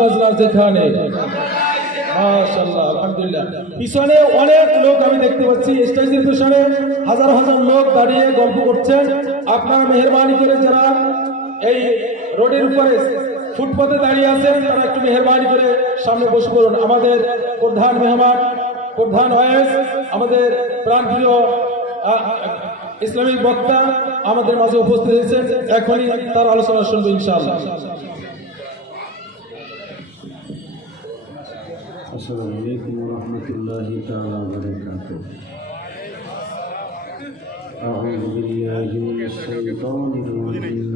বাজনা যেখানে, মাশাআল্লাহ, আলহামদুলিল্লাহ। পিছনে অনেক লোক আমি দেখতে পাচ্ছি, স্টেজের পিছনে হাজার হাজার লোক দাঁড়িয়ে গল্প করছেন। আপনারা মেহেরবানি করে যারা এই রোডের উপরে ফুটপাতে দাঁড়িয়ে আছেন তারা একটু মেহেরবানি করে সামনে বসে পড়ুন। আমাদের প্রধান মেহমান, প্রধান ওয়াইজ, আমাদের প্রাণপ্রিয় ইসলামিক বক্তা আমাদের মাঝে উপস্থিত হয়েছেন। এখনই তার আলোচনা শুনবো ইনশাআল্লাহ। আসসালামু আলাইকুম ওয়া রাহমাতুল্লাহি তাআলা ওয়া বারাকাতুহু। আউযু বিল্লাহি মিনাশ শাইতানির রাজীম।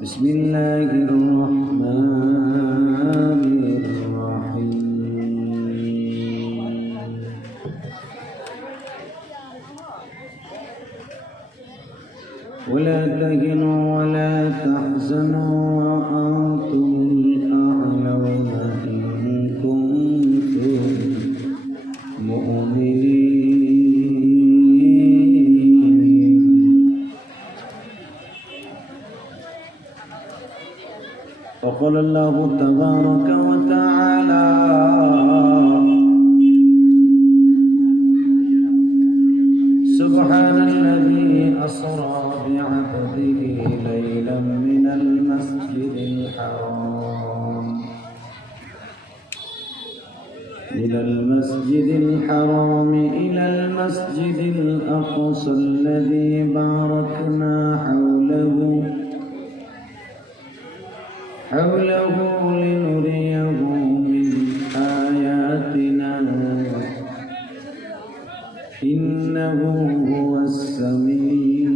বিসমিল্লাহির রাহমানির রাহিম। ولا تهنوا ولا تحزنوا وأنتم الأعلون إن كنتم مؤمنين. وقال الله تبارك وتعالى: سبحان الذي أسرى بعبده ليلا من المسجد الحرام إلى المسجد الأقصى الذي باركنا حوله لنريه من آياتنا إنه هو السميع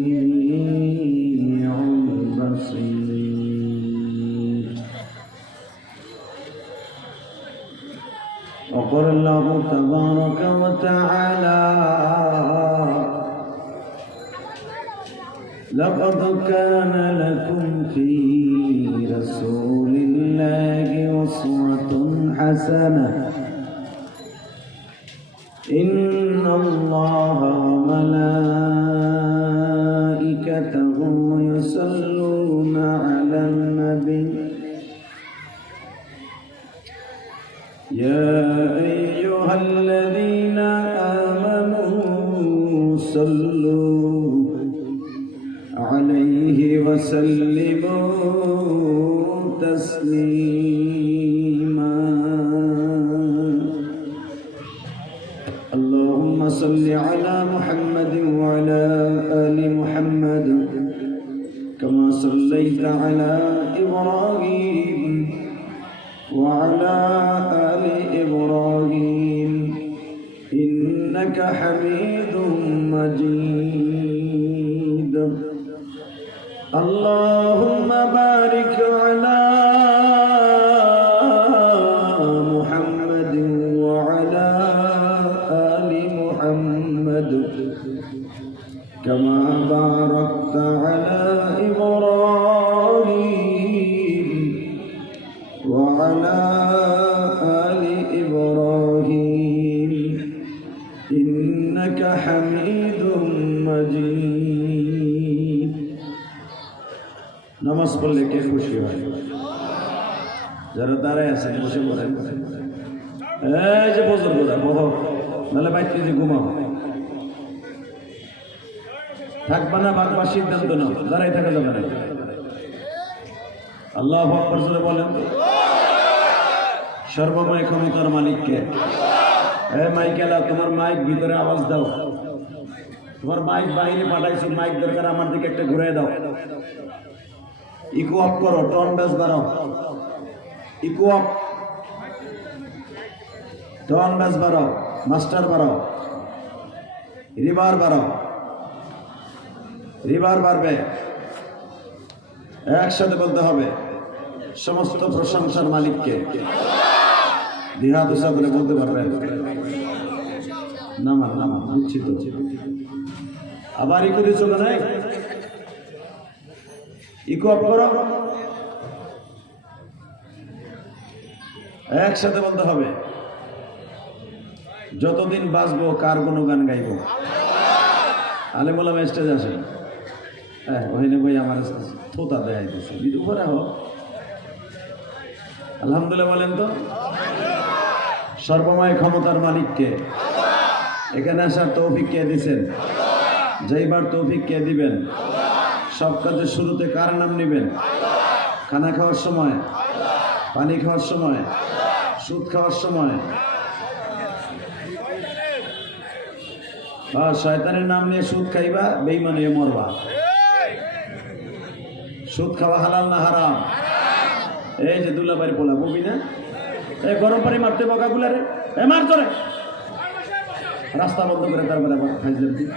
البصير. وقال الله تبارك وتعالى: لقد كان لكم في رسول الله أسوة حسنة إن الله وملائكته يصلون على النبي يا أيها الذين آمنوا صلوا عليه وسلموا تسليما. اللهم صل على محمد وعلى آل محمد كما صليت على إبراهيم وعلى آل إبراهيم إنك حميد مجيد. اللهم بارك على محمد وعلى آل محمد كما باركت على إبراهيم وعلى آل إبراهيم إنك حميد مجيد. নামাজ পড়লে কে খুশি হয়? যারা দাঁড়ায় আছেন বসে পড়েন। এই যে বুজুর্গরা বহ, নাহলে বাইরে যে ঘুমাও, থাকবা না বাদ বা সিদ্ধান্ত নাও, দাঁড়াই থাকা যাবে না। আল্লাহু আকবার জোরে বলেন। সর্বময় ক্ষমতার মালিককে। মাইকেলা, তোমার মাইক ভিতরে আওয়াজ দাও। তোমার মাইক বাইরে পাঠাইছো, মাইক দরকার, আমার দিকে একটা ঘুরে দাও। ইকো অফ করো, টন বেস বাড়াও। ইকো অফ, টন বেস বাড়াও, মাস্টার বাড়াও, রিভার বাড়াও। রিভার বাড়বে, একসাথে বলতে হবে সমস্ত প্রশংসার মালিককে। দিহাত করে বলতে পারবেন। নামা নামা, বুঝছি তো। আবার ইকো দিচ্ছ না? নাই, ইকো অফ করো। একসাথে বলতে হবে, যতদিন বাঁচবো কার গুণগান গাইব। আলেম ওলামা স্টেজ আসে, হ্যাঁ ওখানে ভাই আমার থোতা দেয় দিচ্ছে বিদু করে হোক আলহামদুলিল্লাহ বলেন তো। সর্বময় ক্ষমতার মালিককে, এখানে আসার তৌফিক কে দিছেন? যেইবার তৌফিক কে দিবেন? সব কাজের শুরুতে কার নাম নেবেন? খানা খাওয়ার সময়, পানি খাওয়ার সময়, সুদ খাওয়ার সময়, শয়তানের নাম নিয়ে সুদ খাইবা, বেঈমান হয়ে মরবা। সুদ খাওয়া হালাল না হারাম? এই যে দুলাভাইয়ের পোলা বলবি না, এই গরম পানি মারতে বকাগুলা রে, এ মার তোরে, রাস্তা বন্ধ করে তারপরে আবার খাইজের দিন।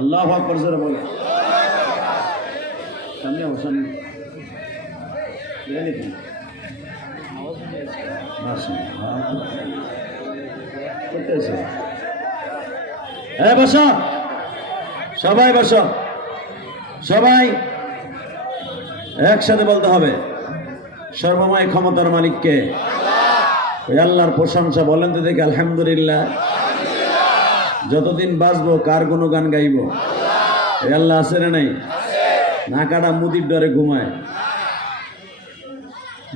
আল্লাহু আকবার জোরে বলে। সামনে আও, সামনে জানি কি করতেছে? বসো সবাই, বসো সবাই, একসাথে বলতে হবে সর্বময় ক্ষমতার মালিককে। ওই আল্লাহর প্রশংসা বলেন তো দেখি, আলহামদুলিল্লাহ। যতদিন বাঁচবো কার কোনো গান গাইব? এই আল্লাহ আছে না নাই? না কাটা মুদির ডরে ঘুমায়।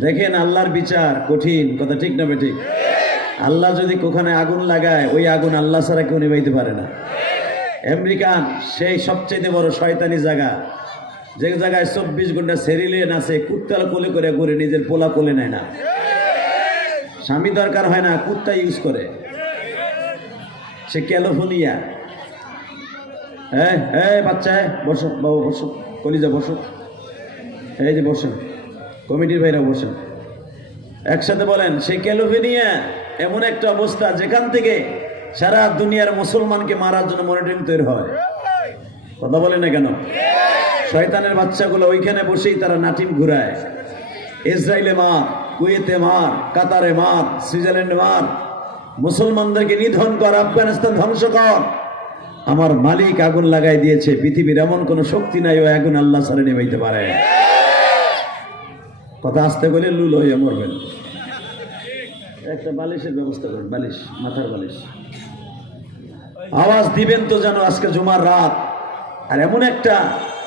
দেখেন আল্লাহর বিচার কঠিন, কথা ঠিক না বেঠিক? আল্লাহ যদি কোখানে আগুন লাগায়, ওই আগুন আল্লাহ ছাড়া কেউ নিভাইতে পারে না। আমেরিকান সেই সবচেয়ে বড় শয়তানি জায়গা, যে জায়গায় 24 ঘন্টা সেরিলে নাচে, কুত্তাল কোলে করে ঘুরে, নিজের পোলা কোলে নেয় না। স্বামী দরকার হয় না, কুত্তা ইউজ করে। সে ক্যালিফোর্নিয়া। বাচ্চা বসো, বাবু বসো, কলিজা বসো, এই যে বসেন, কমিটির ভাইরা বসেন, একসাথে বলেন। সে ক্যালিফোর্নিয়া এমন একটা অবস্থা যেখান থেকে সারা দুনিয়ার মুসলমানকে মারার জন্য মনিটরিং তৈরি হয়। কথা বলে না কেন? শয়তানের বাচ্চাগুলো ওইখানে বসেই তারা নাটিম ঘুরায়। ইসরায়েলে মার, কুয়েতে মার, কাতারে মার, সুইজারল্যান্ডে মার, মুসলমানদেরকে নিধন কর, আফগানিস্তান ধ্বংস কর। আমার মালিক আগুন লাগাই দিয়েছে, পৃথিবীর এমন কোন শক্তি নাই ও আগুন আল্লাহ ছাড়া নিভাইতে পারে। কথা আসতে বলে লুল হইয়া মরবেন। একটা বালিশের ব্যবস্থা করেন, বালিশ, মাথার বালিশ। আওয়াজ দিবেন তো যেন আজকে জুমার রাত, আর এমন একটা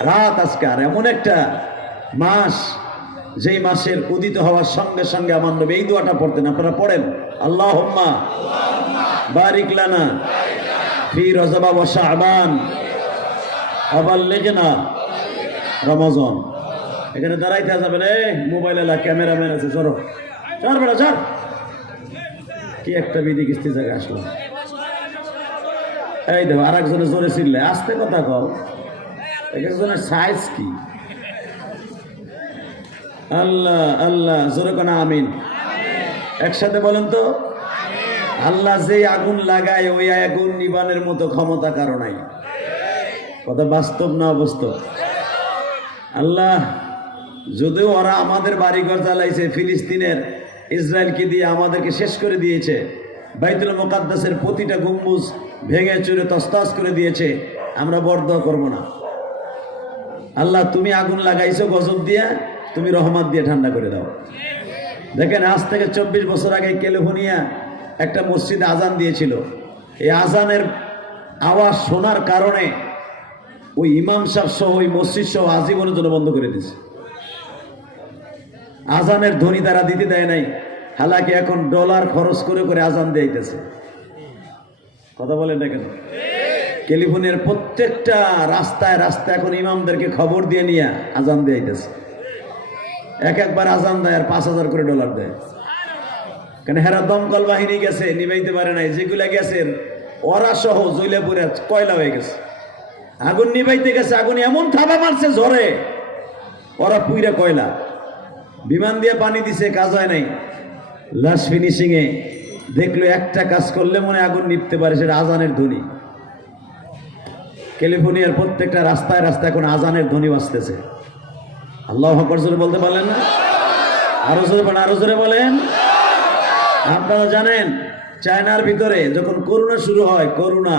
রাত আজকে, আর এমন একটা মাস, যেই মাসের উদিত হওয়ার সঙ্গে সঙ্গে আমার নবী এই দোয়াটা পড়তেন। আপনারা পড়েন, আল্লাহুম্মা বারিক লানা ফি রজব ওয়া শাবান আবাল্লিগনা রমজান। এখানে দাঁড়াইতে যাবেন, মোবাইল এলা ক্যামেরাম্যান আছে, চলো চল বেটা চল। কি একটা বিধি কিস্তি জায়গায় আসলো। এই দেখো আর একজনের জোরে ছিললে, আস্তে কথা কও, এক একজনের সাইজ কি। আল্লাহ আল্লাহ, জোরে কোনা আমিন। একসাথে বলেন তো, আল্লাহ যে আগুন লাগায় ওই আগুন নিবানের মতো ক্ষমতা কারো নাই। কথা বাস্তব না অবাস্তব? আল্লাহ যদিও ওরা আমাদের বাড়িঘর জ্বালাইছে, ফিলিস্তিনের ইসরায়েলকে দিয়ে আমাদেরকে শেষ করে দিয়েছে, বাইতুল মুকাদ্দাসের প্রতিটা গম্বুজ ভেঙে চুরে তছনছ করে দিয়েছে, আমরা বরদোয়া করব না। আল্লাহ তুমি আগুন লাগাইছো গজব দিয়ে, তুমি রহমত দিয়ে ঠান্ডা করে দাও। দেখেন আজ থেকে 24 বছর আগে ক্যালিফোর্নিয়া একটা মসজিদে আজান দিয়েছিল। এই আজানের আওয়াজ শোনার কারণে ওই ইমাম সাহেব সহ ওই মসজিদ সহ আজীবনের জন্য বন্ধ করে দিয়েছে। আজানের ধ্বনি তারা দিতে দেয় নাই, হালাকি এখন ডলার খরচ করে করে আজান দিয়েছে। কথা বলেন না কেন? ক্যালিফোর্নিয়ার প্রত্যেকটা রাস্তায় রাস্তায় এখন ইমামদেরকে খবর দিয়ে নিয়ে আজান দিয়েছে। একবার আজান দেয় আর 5000 করে ডলার দেয়। কেন? হেরা দমকল বাহিনী গেছে, নিবাইতে পারে নাই। যেগুলা গেছে ওরা সহ জ্বলে পুড়ে কয়লা হয়ে গেছে। আগুন নিবাইতে গেছে, আগুন এমন থাবা মারছে ঝড়ে, ওরা পুইরা কয়লা। বিমান দিয়ে পানি দিছে, কাজ হয় নাই। লাস্ট ফিনিশিং এ দেখলো একটা কাজ করলে মনে আগুন নিভতে পারে, সেটা আজানের ধ্বনি। ক্যালিফোর্নিয়ার প্রত্যেকটা রাস্তায় রাস্তায় এখন আজানের ধ্বনি বাজতেছে। আল্লাহু আকবার জোরে বলতে পারলেন না? আরো জোরে বলেন, আরো জোরে বলেন। আপনারা জানেন চায়নার ভিতরে যখন করোনা শুরু হয়, করোনা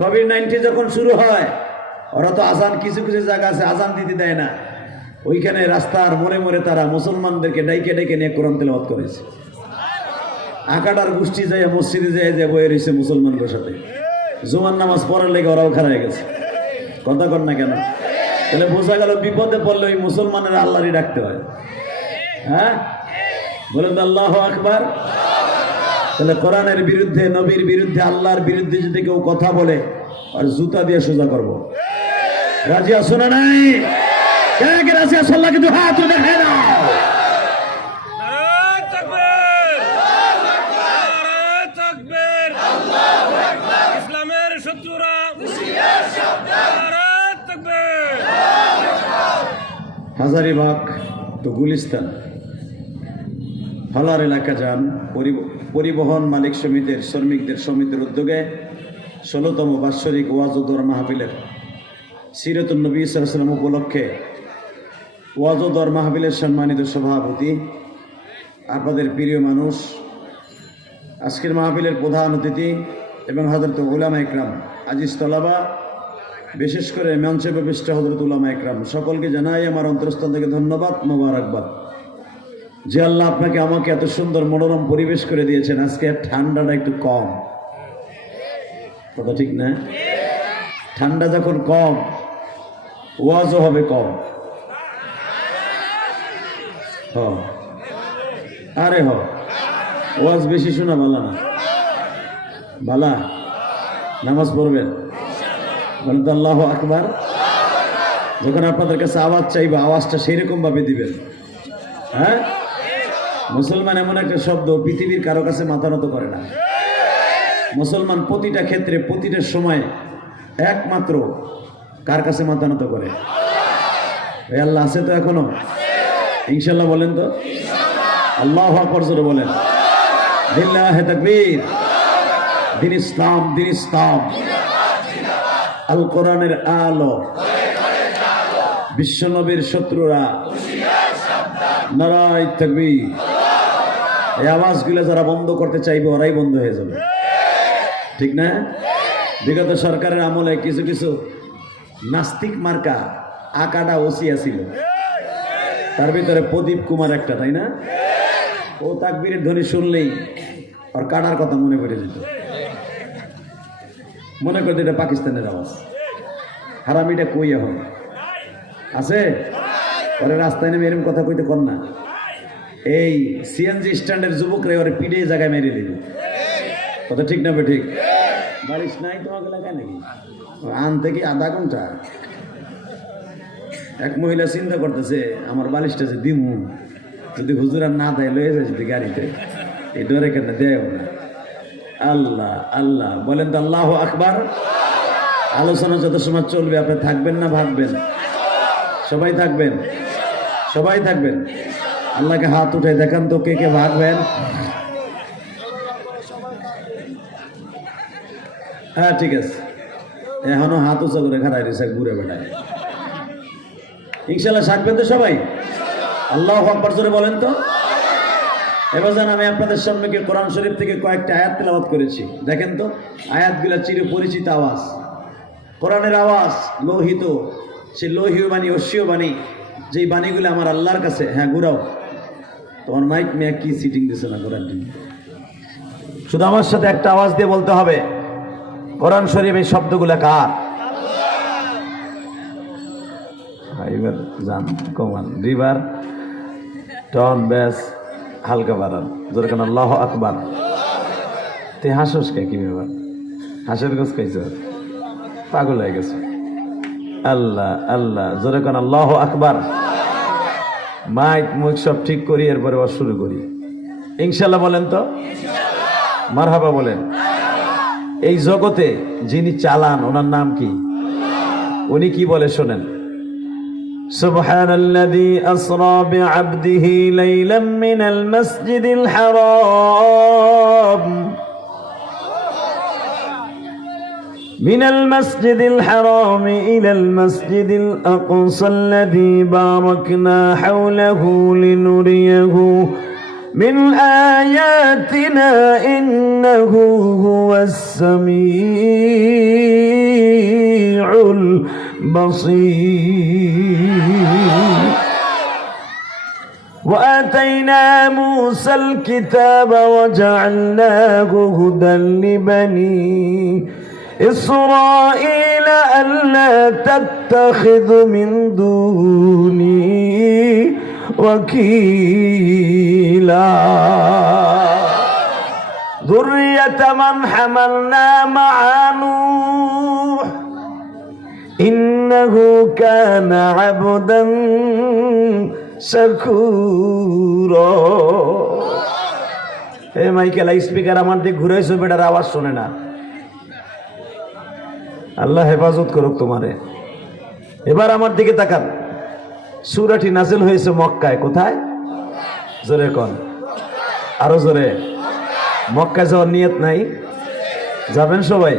কোভিড-19 যখন শুরু হয়, ওরা তো আজান কিছু কিছু জায়গা আছে আজান দিতে দেয় না। ওইখানে রাস্তার মোড়ে মোড়ে তারা মুসলমানদেরকে ডাইকে ডাইকে নিয়ে কোরআন তেলাওয়াত করেছে। আকাটার গোষ্ঠী যায় মসজিদে যায় বয়ে রয়েছে মুসলমানদের সাথে। জুমার নামাজ পড়ার লেগে ওরাও খারাপ হয়ে গেছে। কথা কর না কেন? তাহলে বোঝা গেল বিপদে পড়লে ওই মুসলমানের আল্লাহরই ডাকতে হয়। হ্যাঁ, বলেন তো আল্লাহু আকবার। তাহলে কোরআনের বিরুদ্ধে, নবীর বিরুদ্ধে, আল্লাহর বিরুদ্ধে যদি কেউ কথা বলে আর জুতা দিয়ে সোজা করবো। রাজি আছো না নাই? কে কে রাজি আছো? আল্লাহকে দুই হাত তুলে দেখায় দাও। ইসলামের শত্রুরা হাজারিবাগ তো গুলিস্তান হালার এলাকা যান পরিবহন মালিক সমিতির শ্রমিকদের সমিতির উদ্যোগে ১৬তম বাৎসরিক ওয়াজ ও দোয়া মাহফিলের সিরাতুন নবী সাল্লাল্লাহু আলাইহি ওয়াসাল্লাম উপলক্ষে ওয়াজ ও দোয়া মাহফিলের সম্মানিত সভাপতি, আপনাদের প্রিয় মানুষ, আজকের মাহফিলের প্রধান অতিথি এবং হযরত উলামা ইকরাম, আজিজ তলাবা, বিশেষ করে মঞ্চে উপবিষ্ট হযরত উলামা ইকরাম, সকলকে জানাই আমার অন্তরস্থল থেকে ধন্যবাদ, মোবারকবাদ। যে আল্লাহ আপনাকে আমাকে এত সুন্দর মনোরম পরিবেশ করে দিয়েছেন। আজকে ঠান্ডাটা একটু কম, কথা ঠিক না? ঠান্ডা যখন কম, ওয়াজও হবে কম। আরে ওয়াজ বেশি শোনা ভালো না। ভালা নামাজ পড়বেন, বলেন তো আল্লাহু আকবার। যখন আপনাদের কাছে আওয়াজ চাইবে, আওয়াজটা সেইরকম ভাবে দিবেন। হ্যাঁ, মুসলমান এমন একটা শব্দ পৃথিবীর কারো কাছে মাথা নত করে না। মুসলমান প্রতিটা ক্ষেত্রে, প্রতিটা সময় একমাত্র কার কাছে মাথা নত করে? এই আল্লাহ আছে তো এখনো? ইনশাল্লাহ বলেন তো। আল্লাহু আকবার জোরে বলেন। লিল্লাহি তাকবীর। দিন ইসলাম, দিন ইসলাম, আল কোরআনের আলো, বিশ্বনবীর শত্রুরা, নারায়ে তাকবীর। এই আওয়াজগুলো যারা বন্ধ করতে চাইবে ওরাই বন্ধ হয়ে যাবে, ঠিক না? বিগত সরকারের আমলে কিছু কিছু নাস্তিক মার্কা আকাডা ওসিয়া ছিল, তার ভিতরে প্রদীপ কুমার একটা, তাই না? ও তাকবীরের ধ্বনি শুনলেই আর কাটার কথা মনে পড়ে যেত, মনে করতো এটা পাকিস্তানের আওয়াজ। হারামিটা কই এখন আছে? ওরে রাস্তায় নেমে এরকম কথা কইতে কর না। এই সিএনজি স্ট্যান্ডের যুবকরা ওরে পিড়ে জায়গায় মেরে দিল, কথা ঠিক না? ঠিক। বারিশ নাই তোমাকে এলাকায় নাকি? আনতে কি আধা ঘন্টা। এক মহিলা চিন্তা করতেছে, আমার বালিশটা যে দিমু, যদি হুজুর আর না দেয় লয়ে যায় যদি গাড়িতে, এই ডরে কেন দেয় না। আল্লাহ আল্লাহ বলেন তো আল্লাহু আকবার। আলোচনা যত সময় চলবে আপনি থাকবেন না ভাববেন? সবাই থাকবেন, সবাই থাকবেন। আল্লাহকে হাত উঠে দেখান তো কে কে ভাগবেন। হ্যাঁ ঠিক আছে, এখনো হাত উঁচা করে খাড়াই রয়েছে ঘুরে বেড়ায়। ইনশাল্লাহ থাকবেন তো সবাই? আল্লাহু আকবার জোরে বলেন তো। এবার যেন আমি আপনাদের সম্মুখে কোরআন শরীফ থেকে কয়েকটা আয়াত তেলাওয়াত করেছি। দেখেন তো আয়াতগুলো চিরপরিচিত আওয়াজ, কোরআনের আওয়াজ, লোহিত, সে লোহীয় বাণী, অশ্বীয় বাণী, যেই বাণীগুলো আমার আল্লাহর কাছে। হ্যাঁ ঘুরাও তোমার মাইক মেয়ে, কি সিটিং দিছে না কোরআন। শুধু আমার সাথে একটা আওয়াজ দিয়ে বলতে হবে, কোরআন শরীফ এই শব্দগুলো কার? এবার যান কমান, রিভার, টন, ব্যাস, হালকা বাড়ান, যেরকম আল্লাহু আকবার। তুই হাসোস কে? কি ব্যাপার? হাসের গোস খাইছ? পাগল হয়ে গেছে। আল্লাহ আল্লাহ যেরকম আল্লাহু আকবার। মাইক মুখ সব ঠিক করি, এরপরে ওয়াজ শুরু করি ইনশাল্লাহ। বলেন তো মারহাবা বলেন। এই জগতে যিনি চালান ওনার নাম কি? উনি কি বলে শোনেন। সুবহানাল্লাযী আসরা বিআবদিহি লাইলাম মিনাল মাসজিদিল হারাম من المسجد الحرام إلى المسجد الأقصى الذي باركنا حوله لنريه من آياتنا إنه هو السميع البصير وآتينا موسى الكتاب وجعلناه هدى لبني إسرائيل ألا تتخذ من دوني وكيلا ذرية من حملنا مع نوح إنه كان عبدا شكورا এ মাইকেল স্পিকার আমার দিকে ঘুরাইছো বেটার আওয়াজ শোনে না আল্লাহ হেফাজত করুক তোমারে এবার আমার দিকে তাকান সূরাটি নাযিল হয়েছে মক্কায় কোথায় জোরে কোন আরো জোরে মক্কায় যাওয়ার নিয়ত নাই যাবেন সবাই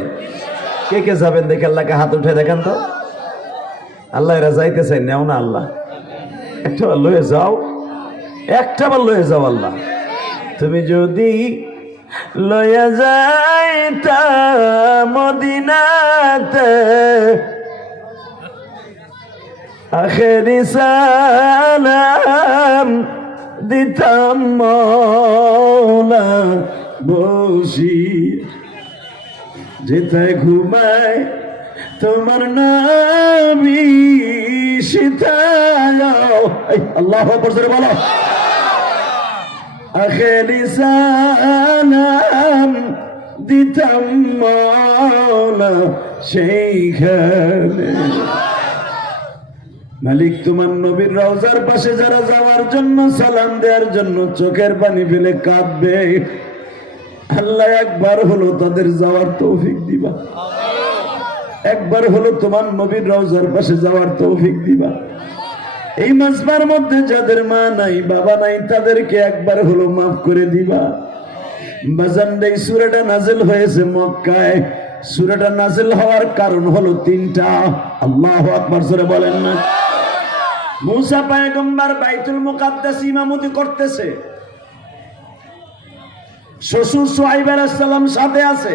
কে কে যাবেন দেখে আল্লাহকে হাত উঠে দেখেন তো আল্লাহ এরা যাইতে চাই নেও না আল্লাহ একটা বার লয়ে যাও একটা বার লয়ে যাও আল্লাহ তুমি যদি লয়ে যাইতা মদিনাতে আখেরি সালাম দিতাম মওলা বসি যেথায় ঘুমায় তোমার নবী সিতায় আল্লাহু আকবার জোরে বলো আখেরি সালাম দিতাম মওলা সেইখানে মালিক তোমার নবীর রওজার পাশে যারা যাওয়ার জন্য সালাম দেওয়ার জন্য চোখের পানি ফেলে কাঁদবে আল্লাহ একবার হলো তাদের যাওয়ার তৌফিক দিবা একবার হলো তোমার নবীর রওজার পাশে যাওয়ার তৌফিক দিবা এই মাজমার মধ্যে যাদের মা নাই বাবা নাই তাদেরকে একবার হলো মাফ করে দিবা বাজান এই সূরাটা নাযিল হয়েছে মক্কায় সূরাটা নাযিল হওয়ার কারণ হলো তিনটা আল্লাহু আকবার জোরে বলেন না মুসা পয়গম্বর বাইতুল মুকাদ্দাস ইমামতি করতেছে শ্বশুর শুআইব আলাইহিস সালাম সাথে আছে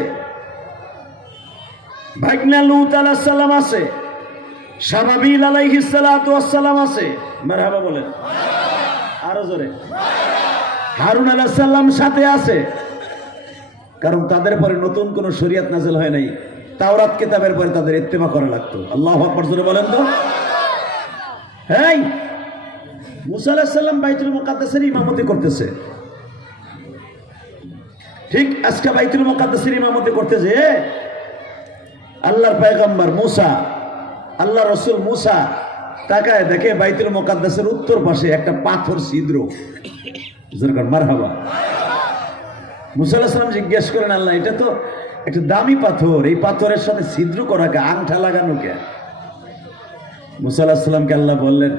ভাগনা লূত আলাইহিস সালাম আছে শাবাবিল আলাইহিস সালাতু ওয়াস সালাম আছে মারহাবা বলেন আরো জোরে হারুন আলাইহিস সালাম সাথে আছে কারণ তাদের পরে নতুন কোন শরীয়ত নাযিল হয় নাই তাওরাত কিতাবের পরে তাদের ইত্তেমা করা লাগতো আল্লাহু আকবার জোরে বলেন তো এই মুসা আলাইহিস সালাম বাইতুল মুকাদ্দাসের ইমামতি করতেছে ঠিক আজকে বাইতুল মুকাদ্দাসের ইমামতি করতে যে আল্লাহর পয়গম্বর মুসা আল্লাহ রাসূল মুসা তাকায় দেখে বাইতুল মুকাদ্দাসের উত্তর পাশে একটা পাথর ছিদ্র জোরে মারহাবা মুসা আলাইহিস সালাম জিজ্ঞেস করেন আল্লাহ এটা তো একটা দামি পাথর এই পাথরের সাথে ছিদ্র করা কে আংটা লাগানো কে মুসা আলাইহিস সালামকে আল্লাহ বললেন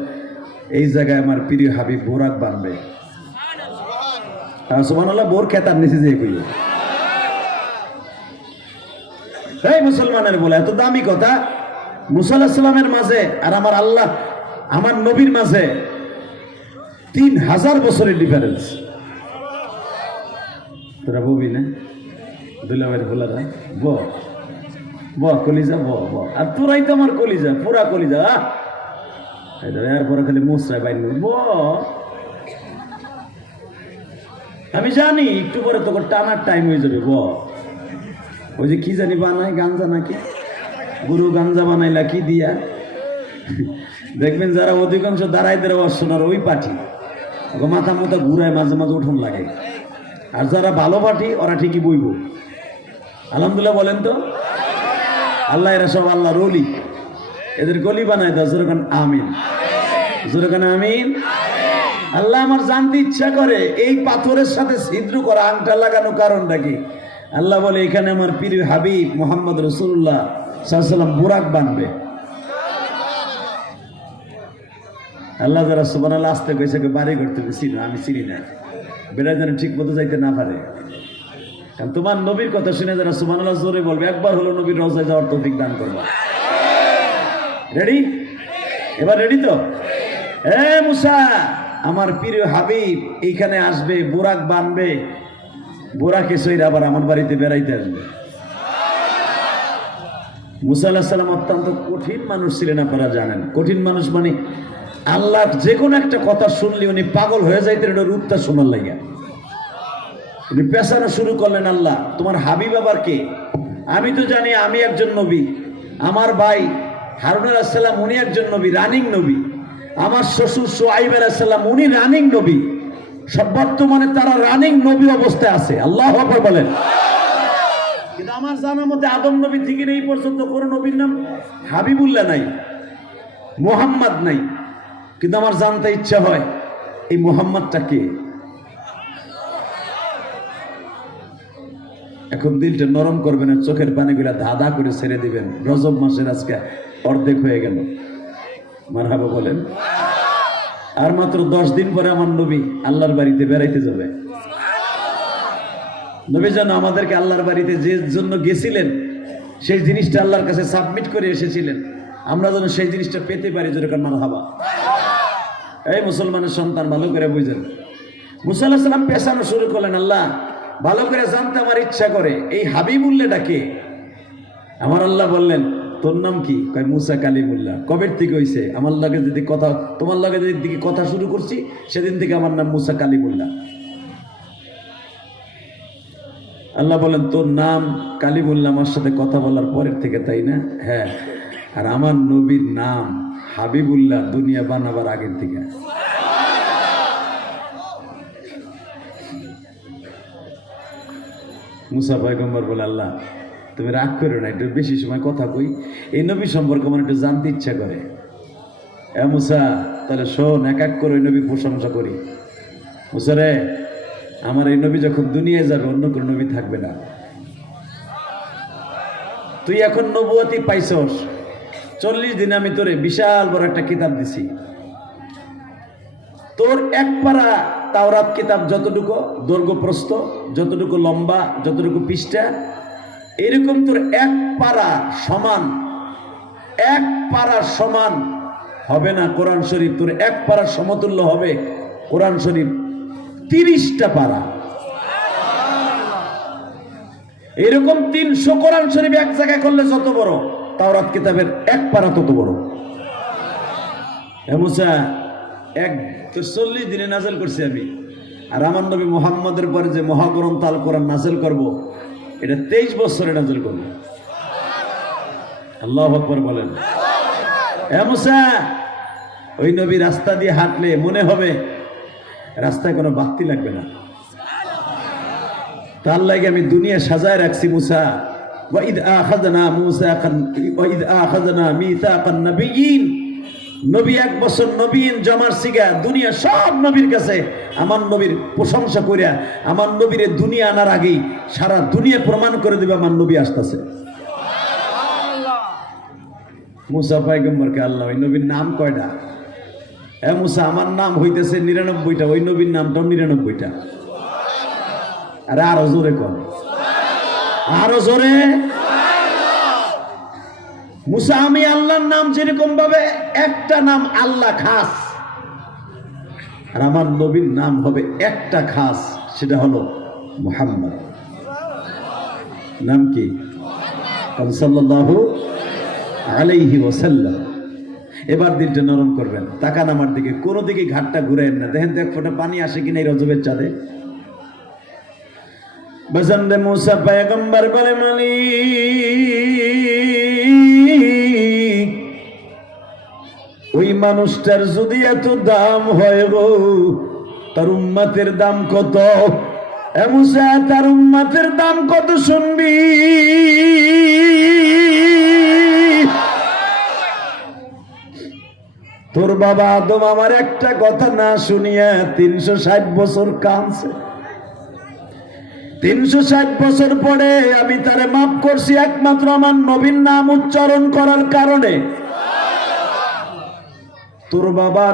এই জায়গায় আমার প্রিয় হাবিব বোরাক বানবে সুবহানাল্লাহ বোর খেতার নিচে যে কইও এই মুসলমানের বলে এত দামি কথা মুসা আলাইহিস সালামের মাঝে আর আমার আল্লাহ আমার নবীর মাঝে 3000 বছরের ডিফারেন্স তোরা ববি না দুলাভাইয়ের ভোলারা ব কলিজা ব আর তোরাই তো আমার কলিজা পুরা কলিজা এরপরে খালি মুসরায় বাইন ব আমি জানি একটু পরে তোকে টানার টাইম হয়ে যাবে ব ওই যে কি জানি বানায় গাঞ্জা নাকি গুরু গাঞ্জা বানাইলা কি দিয়া দেখবেন যারা অধিকাংশ দাঁড়াই দাঁড়াবার শোনার ওই পাঠি মাথা মাথা ঘুরায় মাঝে মাঝে উঠোন লাগে আর যারা ভালো পাঠি ওরা ঠিকই বইব আলহামদুলিল্লাহ বলেন তো আল্লাহ এরা সব আল্লাহ রলি এদের গলি বানায় দাও জোরকান আমিন জোরকান আমিন আল্লাহ আমার জানতে ইচ্ছা করে এই পাথরের সাথে ছিদ্র করা আংটা লাগানো কারণটা কি আল্লাহ বলে এখানে আমার প্রিয় হাবিব মুহাম্মদ রাসূলুল্লাহ সাল্লাল্লাহু আলাইহি ওয়াসাল্লাম বুরাক বানবে আল্লাহ যারা সুবহানাল্লাহ আসতে কইছে বাড়ি করতে বেশি না আমি চিনি না বেড়া যেন ঠিক মতো যাইতে না পারে কারণ তোমার নবীর কথা শুনে যারা সুবহানাল্লাহ জোরে বলবে একবার হলো নবীর রওজায় যাওয়ার তৌফিক দান করবা রেডি এবার রেডি তো এ মুসা আমার প্রিয় হাবিব এইখানে আসবে বুরাক বানবে বুরাকে সইরা আবার আমার বাড়িতে বেড়াইতে আসবে মুসা আলাইহিস সালাম অত্যন্ত কঠিন মানুষ ছিলেন আপনারা জানেন কঠিন মানুষ মানে আল্লাহ যে কোনো একটা কথা শুনলে উনি পাগল হয়ে যাইতেন এটা রূপটা শোনার লাগিয়া উনি পেছানো শুরু করলেন আল্লাহ তোমার হাবিব আবার কে আমি তো জানি আমি একজন নবী, আমার ভাই হারুন আলাইহিস সালাম উনি একজন নবী, রানিং নবী। আমার শ্বশুর শুআইব আলাইহিস সালাম উনি রানিং নবী। সব বর্তমানে তারা রানিং নবী অবস্থায় আছে। আল্লাহু আকবার বলেন। কিন্তু আমার জানার মতে আদম নবী থেকে এই পর্যন্ত কোন নবীর নাম হাবিবুল্লাহ নাই, মুহাম্মদ নাই। কিন্তু আমার জানতে ইচ্ছা হয় এই মুহাম্মদটা কে। এখন দিলটা নরম করবেন, চোখের পানিগুলা ধাঁধা করে ছেড়ে দিবেন। রজব মাসের আজকে অর্ধেক হয়ে গেল, মারহাবা বলেন। আর মাত্র 10 দিন পরে আমার নবী আল্লাহর বাড়িতে বেড়াইতে যাবে। নবী যেন আমাদেরকে আল্লাহর বাড়িতে যে জন্য গেছিলেন সেই জিনিসটা আল্লাহর কাছে সাবমিট করে এসেছিলেন, আমরা যেন সেই জিনিসটা পেতে পারি। যেরকম মারহাবা। এই মুসলমানের সন্তান ভালো করে বুঝেন। মুসা আলাইহিস সালাম পেছানো শুরু করলেন, আল্লাহ ভালো করে জানতে আমার ইচ্ছা করে এই হাবিবুল্লাহটা কে। আমার আল্লাহ বললেন, তোর নাম কি? কয় মুসা কালিমুল্লাহ। কবের থেকে হইছে? আমার লগে যদি কথা, তোমার লগে যদি কথা শুরু করছি সেদিন থেকে আমার নাম মুসা কালিমুল্লাহ। আল্লাহ বলেন, তোর নাম কালিমুল্লাহ আমার সাথে কথা বলার পরের থেকে, তাই না? হ্যাঁ। আর আমার নবীর নাম হাবিবুল্লাহ দুনিয়া বানাবার আগের থেকে। মুসা পয়গম্বর বলে, আল্লাহ তুমি রাগ করো না, একটু বেশি সময় কথা কই, এই নবী সম্পর্কে আমার একটু জানতে ইচ্ছা করে। এ মুসা, তাহলে শোন, এক এক করে ওই নবী প্রশংসা করি। মুসা রে, আমার এই নবী যখন দুনিয়ায় যাবে অন্য কোনো নবী থাকবে না। তুই এখন নবুয়তি পাইছস, 40 দিন আমি তোরে বিশাল বড় একটা কিতাব দিছি। তোর এক পারা তাওরাত কিতাব যতটুকু দৈর্ঘ্য প্রস্থ, যতটুকু লম্বা, যতটুকু পৃষ্ঠা, এরকম তোর এক পারা সমান হবে না কোরআন শরীফ। তোর এক পারা সমতুল্য হবে কোরআন শরীফ 30টা পারা। এরকম 300 কোরআন শরীফ এক জায়গায় করলে যত বড়, তাওরাত কিতাবের এক পারা তত বড়। মুসা, 40 দিনে নাজেল করছি আমি, আর আমার নবী মুহাম্মদের পরে যে মহাগ্রন্থ আল কোরআন নাজেল করব, এটা 23 বছরে নাজেল করব। আল্লাহু আকবার বলেন। মুসা, ওই নবী রাস্তা দিয়ে হাঁটলে মনে হবে রাস্তায় কোনো বাতি লাগবে না। তার লাগে আমি দুনিয়া সাজায় রাখছি। মুসা, ওয়াইদ আখাযনা মিসাকান নাবিয়্যিন, নবী 1 বছর নবীন জমার সিগা দুনিয়া সব নবীর কাছে আমার নবীর প্রশংসা করিয়া আমার নবীরে দুনিয়া আনার আগেই সারা দুনিয়া প্রমাণ করে দেবে আমার নবী আসতেছে। মুসা পয়গম্বরকে আল্লাহ ওই নবীর নাম কয়টা? মুসা, আমার নাম হইতেছে 99টা, ওই নবীর নামটাও 99টা। আরে আরো জোরে কর, আরো জোরে। মুসা, আমি আল্লাহর নাম যেরকম ভাবে একটা নাম আল্লাহ খাস, আর আমার নবীর নাম হবে একটা খাস, সেটা হলো মুহাম্মদ। নাম কি? সাল্লাল্লাহু আলাইহি ওয়াসাল্লাম। এবার দিলটা নরম করবেন, তাকান আমার দিকে, কোনো দিকে ঘাটটা ঘুরাইন না। দেখেন তো এক ফোঁটা পানি আসে কিনা এই রজবের চাঁদে। বসন্তে মুসা পয়গম্বর বলে, মালিক, ওই মানুষটার যদি এত দাম হয় গো, তার উম্মতের দাম কত? মুসা, তার উম্মতের দাম কত শুনবি? তোর বাবা আদম আমার একটা কথা না শুনিয়া 360 বছর কাঁদছে। 360 বছর পরে আমি তারে মাফ করছি একমাত্র আমার নবীর নাম উচ্চারণ করার কারণে। তোর বাবা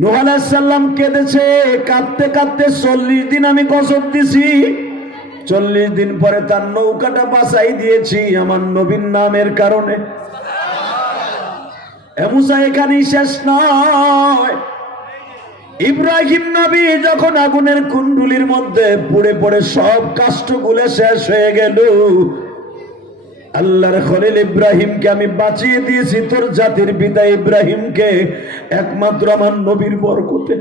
নূহ আলাইহিস সালাম কেঁদেছে, কাঁদতে কাঁদতে 40 দিন আমি কসম দিছি। 40 দিন পরে তার নৌকাটা বাঁচাই দিয়েছি আমার নবীর নামের কারণে। মুসা, এখানেই শেষ নয়। ইব্রাহিম নবী যখন আগুনের কুণ্ডুলির মধ্যে পুড়ে পড়ে সব কাষ্ঠগুলো শেষ হয়ে গেল, আল্লাহর খলিল ইব্রাহিমকে আমি বাঁচিয়ে দিয়েছি তোর জাতির পিতা ইব্রাহিমকে একমাত্র আমার নবীর বরকতে।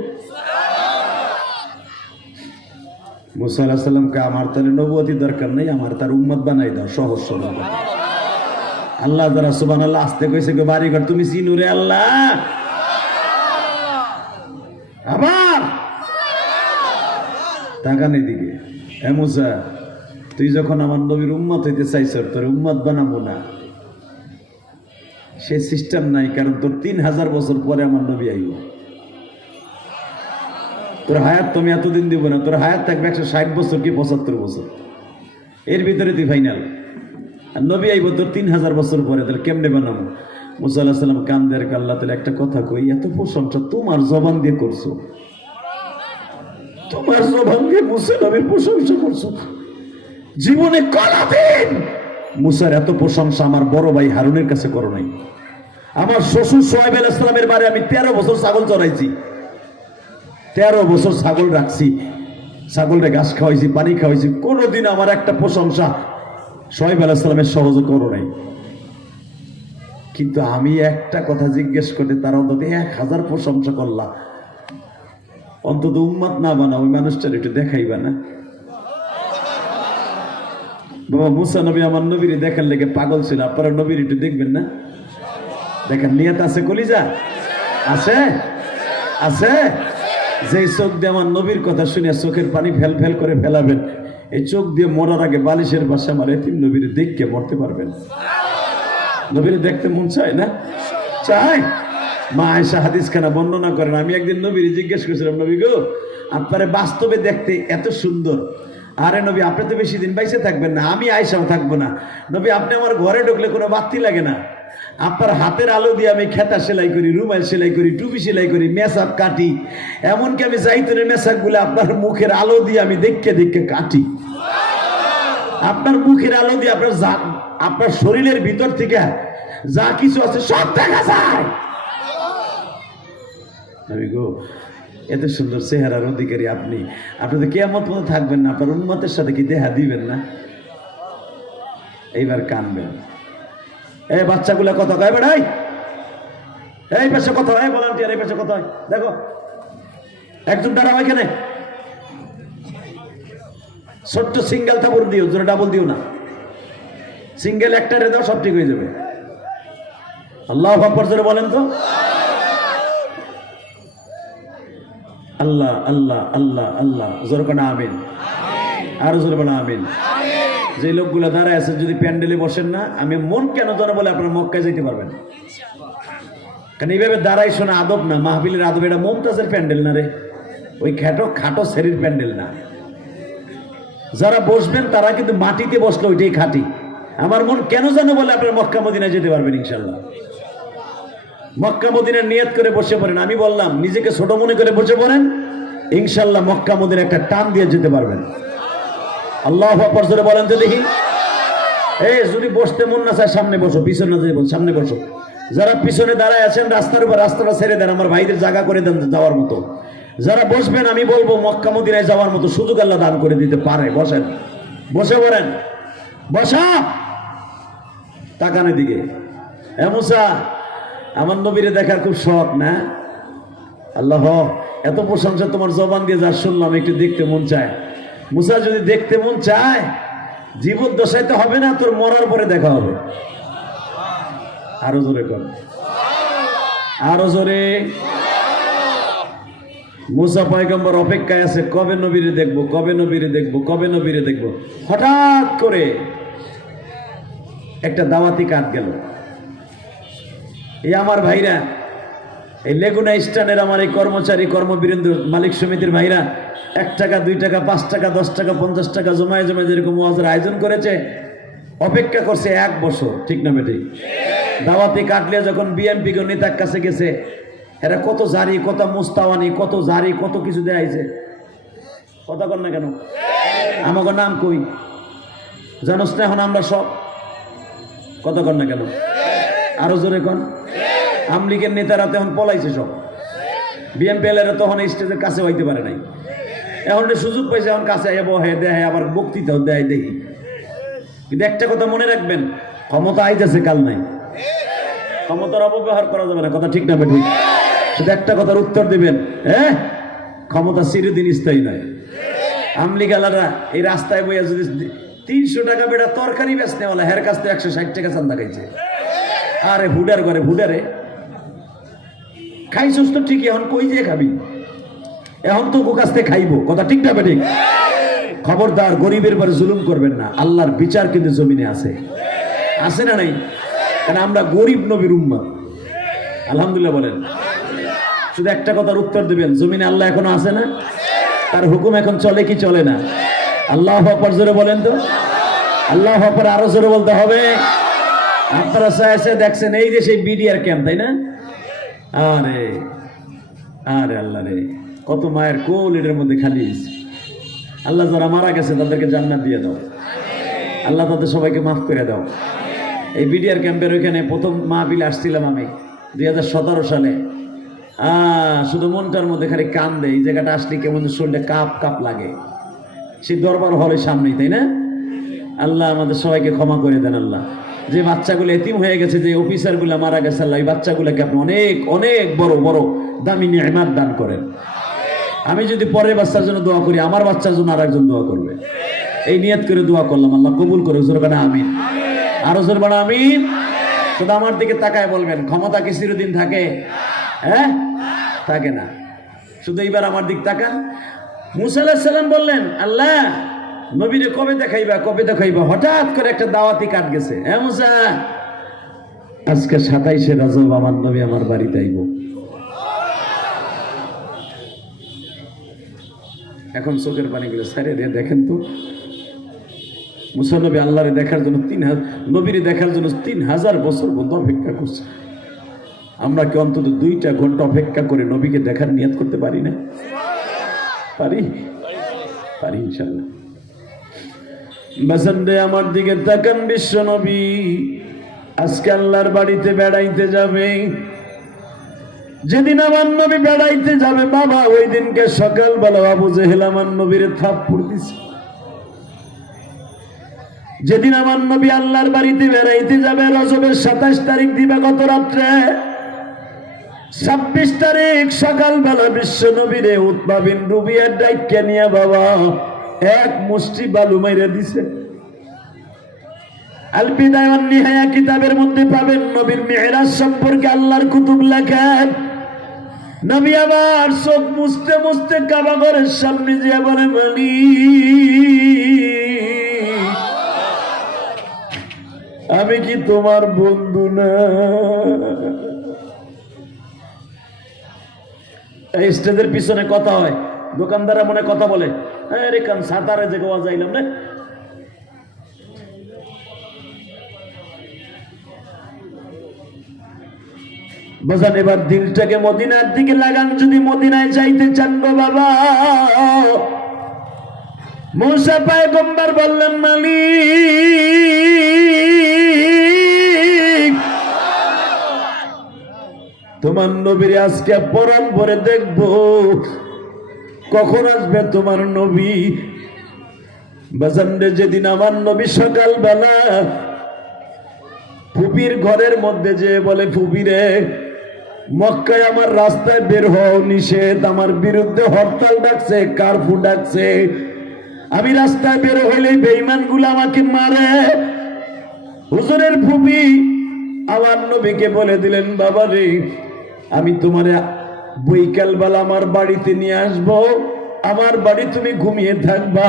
মুসা আলাইহিস সালামকে আমার তাহলে নবুয়তি দরকার নেই, আমার তার উম্মত বানাই দাও, সহজ সরল। আল্লাহ যারা সুবহানাল্লাহ আসতে কইছে কে বাড়িঘর তুমি চিনো রে আল্লাহ। আবার তাকান এদিকে, এ মুসা তুই যখন আমার নবীর উম্মত হইতে চাইছ, তোর উম্মত বানাবো না, সে সিস্টেম নাই, কারণ তোর 3000 বছর পরে আমার নবী আইব। তোর হায়াত তুমি এতদিন দিব না, তোর হায়াত থাকবে 160 বছর কি 75 বছর, এর ভিতরে তুই ফাইনাল। আর নবী আইব তোর 3000 বছর পরে, তাহলে কেমনে বানাবো? মুসা আলাইহিস সালাম কান্দের কাল্লা, তাহলে একটা কথা কই, এত প্রশংসা তোমার জবান দিয়ে করছো, তোমার জবান দিয়ে মুসা নবীর প্রশংসা করছো, জীবনে কোনদিন মুসার এত প্রশংসা আমার বড় ভাই হারুনের কাছে করো নাই। আমার শ্বশুর সোহাইব আলাইহিস সালামের বাড়ি আমি 13 বছর ছাগল চড়াইছি, 13 বছর ছাগল রাখছি, ছাগলটা ঘাস খাওয়াইছি, পানি খাওয়াইছি, কোনোদিন আমার একটা প্রশংসা সোহাইব আলাইহিস সালামের সহজে করো নাই। কিন্তু আমি একটা কথা জিজ্ঞেস করতে তার অন্তত 1000 প্রশংসা করলাম, অন্তত উম্মত না বানা ওই মানুষটার একটু দেখাইবা না? বাবা মুসা নবী আমার নবীর দেখার লেগে পাগল ছিল, আপনারা নবীর একটু দেখবেন না? দেখেন নিয়ত আছে, কলিজা আছে, আছে। যে চোখ দিয়ে আমার নবীর কথা শুনে চোখের পানি ফেল ফেল করে ফেলাবেন, এই চোখ দিয়ে মরার আগে বালিশের পাশে আমার এতিম নবীর দেখকে মরতে পারবেন। নবীর দেখতে মন চায় না? চায়। মা আয়েশা হাদিস খানা বর্ণনা করেন, আমি একদিন নবীর জিজ্ঞেস করেছিলাম, নবী গো আপনারে বাস্তবে দেখতে এত সুন্দর, আরে নবী আপনি তো বেশি দিন বাইসে থাকবেন না, আমি আয়েশাও থাকবো না, নবী আপনি আমার ঘরে ঢুকলে কোনো বাতি লাগে না, আপনার হাতের আলো দিয়ে আমি খেতা সেলাই করি, রুমাল সেলাই করি, টুপি সেলাই করি, মেসাক কাটি, এমনকি আমি জাইতুনের মেসাক গুলো আপনার মুখের আলো দিয়ে আমি দেখে দেখে কাটি। আপনার মুখের আলো দিয়ে আপনার শরীরের ভিতর থেকে যা কিছু আছে সব দেখা যায়। নবী গো এত সুন্দর চেহারার অধিকারী আপনি, আপনি তো কিয়ামত পর্যন্ত থাকবেন না, আপনার উম্মতের সাথে কি দেখা দিবেন না? এইবার কানবেন। এই বাচ্চাগুলা কত কয় বেড়াই, এই পাশে কত হয় ভলান্টিয়ার, এই পাশে কত হয় দেখো, একজন দাঁড়াও এখানে, ছোট্ট সিঙ্গেল থাপুর দিও, জোরে ডাবল দিও না, সিঙ্গেল একটা রে দাও, সব ঠিক হয়ে যাবে। আল্লাহু আকবার জোরে বলেন তো। আল্লাহ আল্লাহ আল্লাহ আল্লাহ, জোরে কোন আমিন, আরো জোরে বলেন আমিন। যে লোকগুলো দাঁড়ায় আছে যদি প্যান্ডেলে বসেন না, আমি মন কেন ধরে বলে আপনার মক্কায় যেতে পারবেন, কারণ এইভাবে দাঁড়াই শোনা আদব না, মাহফিলের আদব। এটা মুমতাজের প্যান্ডেল না রে, ওই খাটো শরীর প্যান্ডেল না। যারা বসবেন তারা কিন্তু মাটিতে বসলো, ওইটাই খাঁটি। আমার মন কেন জানো বলে আপনার মক্কা মদিনায় যেতে পারবেন ইনশাল্লাহ। মক্কা মদিনার নিয়ত করে বসে পড়েন, আমি বললাম নিজেকে ছোট মনে করে বসে পড়েন, ইনশাল্লাহ মক্কা মদিনা একটা টান দিয়ে যেতে পারবেন। আল্লাহু আকবার জোরে বলেন তো দেখি। এই যদি বসতে মন না চায় সামনে বসো, পিছনে না যাবেন, সামনে বসো। যারা পিছনে দাঁড়ায় আছেন রাস্তার উপর, রাস্তাটা ছেড়ে দেন, আমার ভাইদের জায়গা করে দেন যাওয়ার মতো। যারা বসবেন আমি বলবো মক্কা মদিনায় যাওয়ার মতো সুযোগ আল্লাহ দান করে দিতে পারে, বসেন, বসে পড়েন, বসা। তাকানের দিকে, এ মুসা আমার নবীরে দেখার খুব শখ না? আল্লাহ এত প্রশংসা তোমার জবান দিয়ে যা শুনলাম, একটু দেখতে মন চায়। মুসা যদি দেখতে মন চায়, জীবন দশাইতে হবে না, তোর মরার পরে দেখা হবে। আরো জোরে কর, আরো জোরে। মুসা পয়গম্বর অপেক্ষায় আছে, কবে নবীরে দেখবো, কবে নবীরে দেখবো, কবে নবীরে দেখবো। হঠাৎ করে একটা দাওয়াতি কাঠ গেল। এই আমার ভাইরা, এই লেগুনা স্ট্যান্ডের আমার এই কর্মচারী কর্মবীরেন্দ্র মালিক সমিতির ভাইরা 1 টাকা 2 টাকা 5 টাকা 10 টাকা 50 টাকা জমায় জমায় যেরকম ওয়াজের আয়োজন করেছে, অপেক্ষা করছে 1 বছর, ঠিক না বেটি? দাওয়াতি কাটলে যখন বিএনপি নেতার কাছে গেছে, এরা কত জারি, কত মুস্তাওয়ানি, কত জারি, কত কিছু দেয়াইছে। কথা কর না কেন? আমাকে নাম কই জানোস না এখন আমরা সব? কথা কর না কেন? আরো জোরে কন। আমলিগের নেতারা তখন পলাইছে সব, বিএনপি এলারা তখন স্টেজের কাছে হইতে পারে নাই, এখন সুযোগ পাইছে, এখন কাছে বহে দেয়, আবার বক্তৃতাও দেয় দেখি। কিন্তু একটা কথা মনে রাখবেন, ক্ষমতা আইতেছে কাল নাই, ক্ষমতার অপব্যবহার করা যাবে না। কথা ঠিক না বেঠিক? শুধু একটা কথার উত্তর দিবেন, হ্যাঁ, ক্ষমতা চিরদিন স্থায়ী নয়। আমলি গালারা এই রাস্তায় বইয়া যদি 300 টাকা বেটা তরকারি বেচনে বলে হের কাছ থেকে 160 টাকা চান্দা খাইছে। আরে হুডার করে হুডারে খাইছস তো ঠিকই, এখন কই যে খাবি, এখন তো কাছ থেকে খাইবো, কথা ঠিক না বেঠিক? খবরদার গরিবের পরে জুলুম করবেন না, আল্লাহর বিচার কিন্তু জমিনে আছে, আছে না নাই? কারণ আমরা গরিব নবীর উম্মত। আলহামদুলিল্লাহ বলেন। শুধু একটা কথার উত্তর দিবেন, জমিনে আল্লাহ এখনো আছে না? তার হুকুম এখন চলে কি চলে না? আল্লাহু আকবার জোরে বলেন তো, আল্লাহু আকবার আরো জোরে বলতে হবে। আপনারা চাইছে দেখছেন এই যে সেই বিডিআর ক্যাম্প, তাই না? আরে আরে আল্লাহ রে, কত মায়ের কোল এটার মধ্যে খালি। আল্লাহ যারা মারা গেছে তাদেরকে জান্নাত দিয়ে দাও, আল্লাহ তাদের সবাইকে মাফ করে দাও। এই বিডিআর ক্যাম্পের ওইখানে প্রথম মাহফিলে আসছিলাম আমি 2017 সালে। শুধু মনটার মধ্যে খালি কান দেয়, এই জায়গাটা আসলে কেমন শরীরটা কাপ কাপ লাগে। সেই দরবার হলের সামনেই, তাই না? আল্লাহ আমাদের সবাইকে ক্ষমা করে দেন। আল্লাহ যে বাচ্চাগুলো এতিম হয়ে গেছে, যে অফিসারগুলো মারা গেছে, আল্লাহ এই বাচ্চাগুলোকে আপনি অনেক অনেক বড় বড় দামি নিয়ামত দান করেন। আমি যদি পরের বাচ্চার জন্য দোয়া করি, আমার বাচ্চার জন্য আর একজন দোয়া করবে, এই নিয়ত করে দোয়া করলাম, আল্লাহ কবুল করে। জোর বানা আমিন, আরো জোর বানা আমিন। শুধু আমার দিকে তাকায় বলবেন, ক্ষমতা কি চিরদিন থাকে? হ্যাঁ, থাকে না। শুধু এইবার আমার দিক তাকান। মুসা আলাইহিস সালাম বললেন, আল্লাহ নবীরে কবে দেখাইবা, কবে দেখাইবা? হঠাৎ করে একটা দাওয়াতি কাট গেছে। হ্যাঁ মুসা, আজকে 27শে রজব আমার নবী আমার বাড়িতে আইব। এখন চোখের পানিগুলো ছেড়ে দিয়ে দেখেন তো, মুসা নবী আল্লাহরে দেখার জন্য নবীরে দেখার জন্য 3000 বছর পর্যন্ত অপেক্ষা করছে। আমরা কি অন্তত 2টা ঘন্টা অপেক্ষা করে নবীকে দেখার নিয়ত করতে পারি না? পারি, পারি ইনশাআল্লাহ। বাসানদে আমার দিকে তাকান, বিশ্ব নবী আজকে আল্লাহর বাড়িতে বেড়াইতে যাবে। যেদিন আমার নবী বেড়াইতে যাবে বাবা, ওই দিনকে সকালবেলা আবু জেহেল আমার নবীর থাপ্পড় দিছে। যেদিন আমার নবী আল্লাহর বাড়িতে বেড়াইতে যাবে, রজবের 27 তারিখ দিবে গত রাত্রে, 26 তারিখ সকালবেলা বিশ্ব নবীরে উতবা বিন রুবিয়ার ডাইক্কা নিয়ে বাবা এক মুষ্টি বালু মাইরা দিছে। আল বিদায়া ওয়ান নিহায়া কিতাবের মধ্যে পাবেন নবীর মিহরাজ সম্পর্কে আল্লাহর কুতুব লেখেন। নবী আবার চোখ মুছতে মুছতে কাবা ঘরের সামনে যেয়ে বলে, মালিক আমি কি তোমার বন্ধু না? এই স্টেজের পিছনে কথা হয়, দোকানদাররা মনে কথা বলে, আরে কান সাতারে যে গোয়া যাইলাম না। বাজান এবার দিলটাকে মদিনার দিকে লাগান। যদি মদিনায় যাইতে চান গো বাবা, মুসা পয়গম্বর বললেন, মালিক তোমার নবীর আজকে পরাণ ভরে দেখবো, কখন আসবে তোমার নবী? বাজান রে, যেদিন আমার নবী সকালবেলা ফুপির ঘরের মধ্যে যে বলে, ফুপি রে মক্কায় আমার রাস্তায় বের হও নিষেধ, আমার বিরুদ্ধে হরতাল ডাকছে, কারফু ডাকছে, আমি রাস্তায় বের হইলেই বেঈমান গুলো আমাকে মারে। হুজুরের ফুপি আমার নবীকে বলে দিলেন, বাবা রে আমি তোমারে বৈকালবেলা আমার বাড়িতে নিয়ে আসবো, আমার বাড়ি তুমি ঘুমিয়ে থাকবা,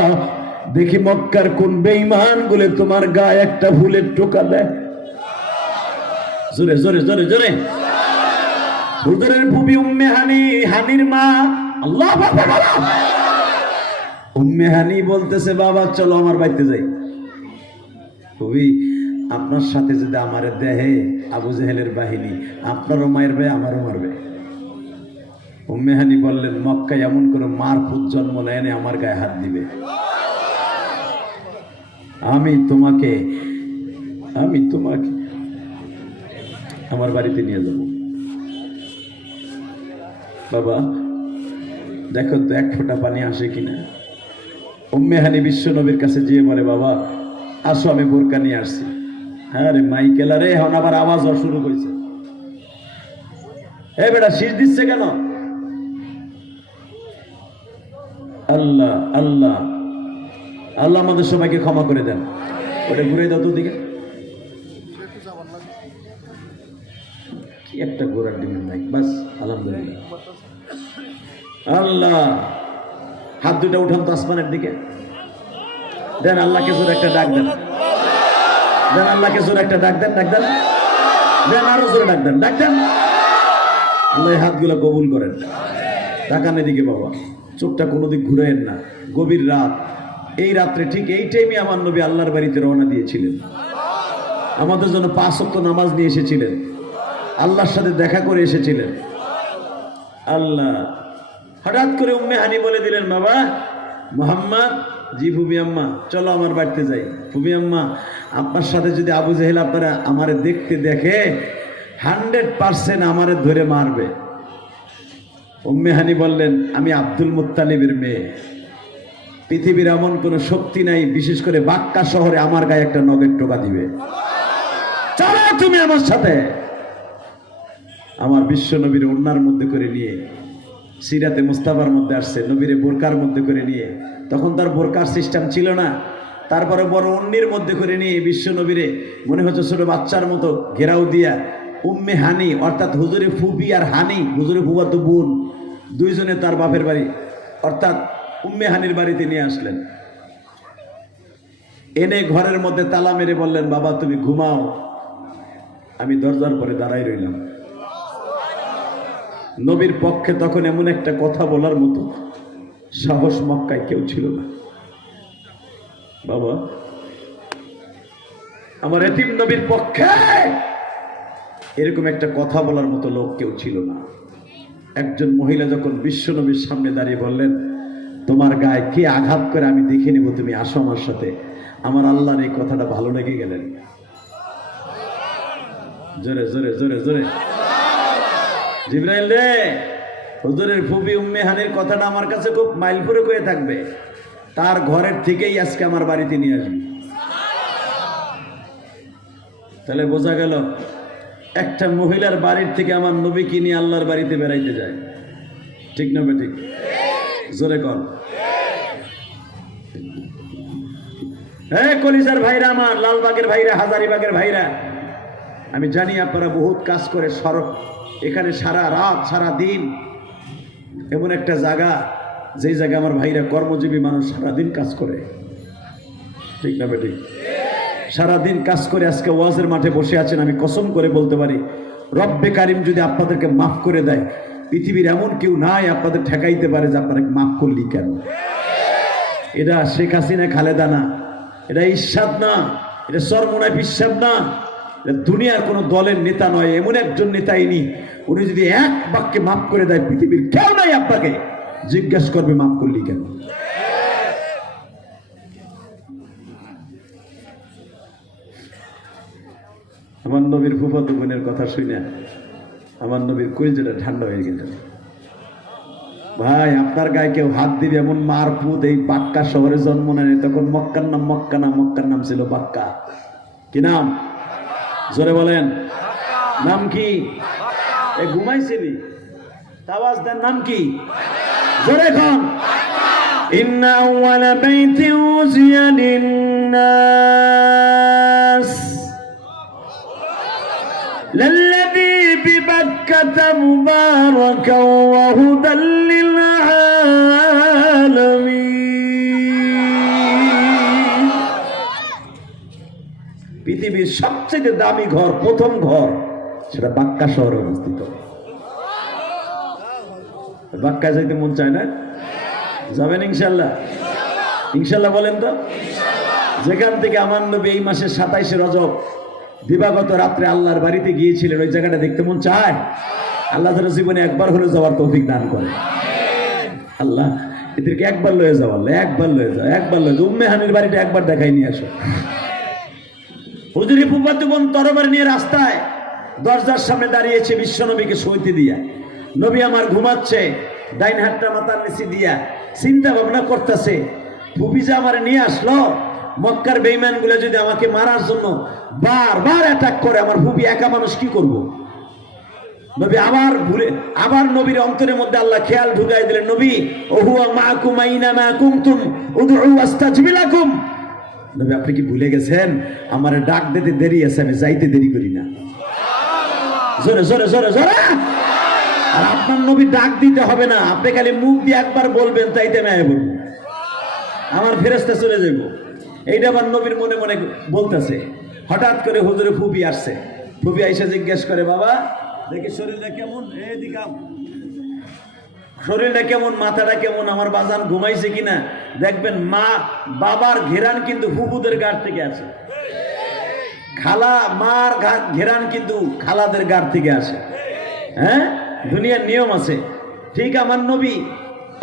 দেখি মক্কার কোন বেঈমান গুলো তোমার গায়ে একটা ফুলের টোকা দেয়। জোরে জোরে জোরে জোরে। হুজুরের ফুপি উম্মে হানি, হানির মা, আল্লাহু আকবার, উম্মে হানি বলতেছে, বাবা চলো আমার বাড়িতে যাই। ফুপি আপনার সাথে যদি আমার দেহে আবু জেহেলের বাহিনী, আপনারও মারবে আমারও মারবে। উম্মে হানি বললেন, মক্কায় এমন করে মার পুত জন্ম নেয় না আমার গায়ে হাত দিবে, আমি তোমাকে আমার বাড়িতে নিয়ে যাব। বাবা দেখো তো এক ফোঁটা পানি আসে কিনা। উম্মে হানি বিশ্ব নবীর কাছে গিয়ে বলে, বাবা আসো আমি বোরকা নিয়ে আসছি। হ্যাঁ রে মাইকেল, আরে এখন আবার আওয়াজ শুরু হয়েছে, এ বেটা শীষ দিচ্ছে কেন? আল্লাহ আল্লাহ আল্লাহ আমাদের সবাইকে ক্ষমা করে দেন। ওটা ঘুরে দাও তো দিকে, কি একটা ঘোরার ডিমের নাই, বাস আলহামদুলিল্লাহ। আল্লাহ, হাত দুটা উঠান তো আসমানের দিকে, দেন আল্লাহকে জোরে একটা ডাক দেন, দেন আল্লাহকে জোরে একটা ডাক দেন, ডাক দেন, দেন আরো জোরে ডাক দেন, ডাক দেন। আল্লাহ হাতগুলো কবুল করেন। তাকান এদিকে বাবা, চোখটা কোনোদিক ঘুরাইয়েন না। গভীর রাত, এই রাত্রে ঠিক এই টাইমে আমার নবী আল্লাহর বাড়িতে রওনা দিয়েছিলেন, আমাদের জন্য 5 ওয়াক্ত নামাজ নিয়ে এসেছিলেন, আল্লাহর সাথে দেখা করে এসেছিলেন। আল্লাহ হঠাৎ করে উম্মে হানি বলে দিলেন, বাবা মুহাম্মদ, জি ফুবি আম্মা, চলো আমার বাড়িতে যাই। ফুবি আম্মা, আপনার সাথে যদি আবু জাহেল আপনারা আমারে দেখতে দেখে 100% আমারে ধরে মারবে। উম্মে হানি বললেন, আমি আব্দুল মুত্তালিবের মেয়ে, পৃথিবীর এমন কোন শক্তি নাই, বিশেষ করে বাক্কা শহরে আমার গায়ে একটা নগের টোকা দিবে। চলো তুমি আমার সাথে। আমার বিশ্ব নবীর ওন্নার মধ্যে করে নিয়ে, সিরাতে মুস্তাফার মধ্যে আসছে, নবীরে বোরকার মধ্যে করে নিয়ে, তখন তার বোরকার সিস্টেম ছিল না, তারপরে বড় অন্যের মধ্যে করে নিয়ে বিশ্ব নবীরে মনে হচ্ছে ছোট বাচ্চার মতো ঘেরাও দিয়া উম্মে হানি, অর্থাৎ হুজুরে ফুবি আর হানি, হুজুরে ফুফাতো বোন, দুইজনে তার বাপের বাড়ি অর্থাৎ উম্মে হানির বাড়িতে নিয়ে আসলেন। এনে ঘরের মধ্যে তালা মেরে বললেন, বাবা তুমি ঘুমাও, আমি দরজার পরে দাঁড়াই রইলাম। নবীর পক্ষে তখন এমন একটা কথা বলার মতো সাহস মক্কায় কেউ ছিল না। বাবা, আমার এতিম নবীর পক্ষে এরকম একটা কথা বলার মতো লোক কেউ ছিল না। একজন মহিলা যখন বিশ্ব নবীর সামনে দাঁড়িয়ে বললেন, তোমার গায়ে কে আঘাত করে আমি দেখে নিব, তুমি আসো আমার সাথে, আমার আল্লাহর এই কথাটা ভালো লেগে গেলেন। জোরে জোরে জোরে জোরে, জিবরাইল রে, হুজুরের ফুবি উম্মে হানির কথাটা আমার কাছে খুব মাইল ফরে হয়ে থাকবে, তার ঘরের থেকেই আজকে আমার বাড়িতে নিয়ে আসবি। তাহলে বোঝা গেল একটা মহিলার বাড়ির থেকে আমার নবীকে নিয়ে আল্লাহর বাড়িতে বেড়াইতে যায়, ঠিক না ঠিক? জোরে কর। হ্যাঁ কলিজার ভাইরা আমার, লালবাগের ভাইরা, হাজারিবাগের ভাইরা, আমি জানি আপনারা বহুত কাজ করে সড়ক, এখানে সারা রাত সারা দিন, এমন একটা জায়গা যেই জায়গায় আমার ভাইরা কর্মজীবী মানুষ সারাদিন কাজ করে, ঠিক না বেঠিক? সারাদিন কাজ করে আজকে ওয়াজের মাঠে বসে আছেন। আমি কসম করে বলতে পারি, রব্বে কারিম যদি আপনাদেরকে মাফ করে দেয়, পৃথিবীর এমন কেউ নাই আপনাদের ঠেকাইতে পারে যে আপনাকে মাফ করলি কেন। এটা শেখ হাসিনা খালেদা না, এটা ইরশাদ না, এটা সরমুনায় বিশ্বাস না, দুনিয়ার কোন দলের নেতা নয়, এমন একজন নেতা ইনি, উনি যদি এক বাক্যে মাফ করে দেয়, পৃথিবীর কেউ নাই আপনাকে জিজ্ঞাসা করবে মাফ করলি কেন। আমার নবীর ফুফাতো বোনের কথা শুনে আমার নবীর কলিজাটা ঠান্ডা হয়ে গেল। ভাই, আপনার গায়ে কেউ হাত দিবে এমন মারপুত এই বাক্কা শহরে জন্ম নেয়, তখন মক্কার নাম মক্কা না, মক্কার নাম ছিল বাক্কা। কি নাম? জোরে বলেন, নাম কি? এ ঘুমাইছিলি, আওয়াজ দেন, নাম কি? জোরে খান। ইন্না আউয়ালা বাইতিন উযিয়া লিন-নাস লাল্লাযী বিবাক্কাতা মুবারাকান ওয়া হুদাল লিল-আলামিন। পৃথিবীর সবচেয়ে দামি ঘর, প্রথম ঘর, সেটা বাক্কা শহরে অবস্থিত। বাক্কা যাইতে মন চায় না? যাবেন ইনশাল্লাহ? ইনশাল্লাহ বলেন তো। যেখান থেকে আমার নবী এই মাসের 27শে রজব দিবাগত রাত্রে আল্লাহর বাড়িতে গিয়েছিলেন, ওই জায়গাটা দেখতে মন চায়? আল্লাহ তাআলা জীবনে একবার হলে যাওয়ার তৌফিক দান করে। আল্লাহ এদেরকে একবার লয়ে যাও, আল্লাহ একবার লয়ে যাও, একবার লয়ে যাও। উম্মে হানির বাড়িটা একবার দেখাই নিয়ে আসো। হুজুরি ফুফাতো বোন তরবারি নিয়ে রাস্তায় দরজার সামনে দাঁড়িয়েছে বিশ্ব নবীকে সইতে দিয়া। নবী আমার ঘুমাচ্ছে, ডাইন হাতটা মাথার নিচে দিয়া চিন্তা ভাবনা করতেছে, ফুফি যে আমার নিয়ে আসলো, মক্কার বেঈমান গুলো যদি আমাকে মারার জন্য বারবার অ্যাটাক করে, আমার ফুফি একা মানুষ কি করব? নবী আবার নবীর অন্তরের মধ্যে আল্লাহ খেয়াল ঢুকাই দিলেন, নবী ওহুয়া মাকুম আইনা মা কুনতুম উদউ আস্তাজিব লাকুম। নবী আপনি কি ভুলে গেছেন আমার ডাক দিতে দেরি আছে, আমি যাইতে দেরি করি না। জোরে জোরে জোরে জোরে। আর আপনার নবী ডাক দিতে হবে না, আপনি খালি মুখ দিয়ে একবার বলবেন, তাইতে আমি আয় বলবো, আমার ফেরেশতা চলে যাবো। এইটা আমার নবীর মনে মনে বলতেছে। হঠাৎ করে হুজুরে ফুপি আসছে, ফুপি আইসা জিজ্ঞেস করে, বাবা দেখি শরীরটা কেমন, এদিকে শরীরটা কেমন, মাথাটা কেমন, আমার বাজান ঘুমাইছে কিনা। দেখবেন মা বাবার ঘেরান কিন্তু ফুপুদের গাড় থেকে আসে, খালা মার ঘেরান কিন্তু খালাদের গাড় থেকে আসে। হ্যাঁ, দুনিয়ার নিয়ম আছে। ঠিক আমার নবী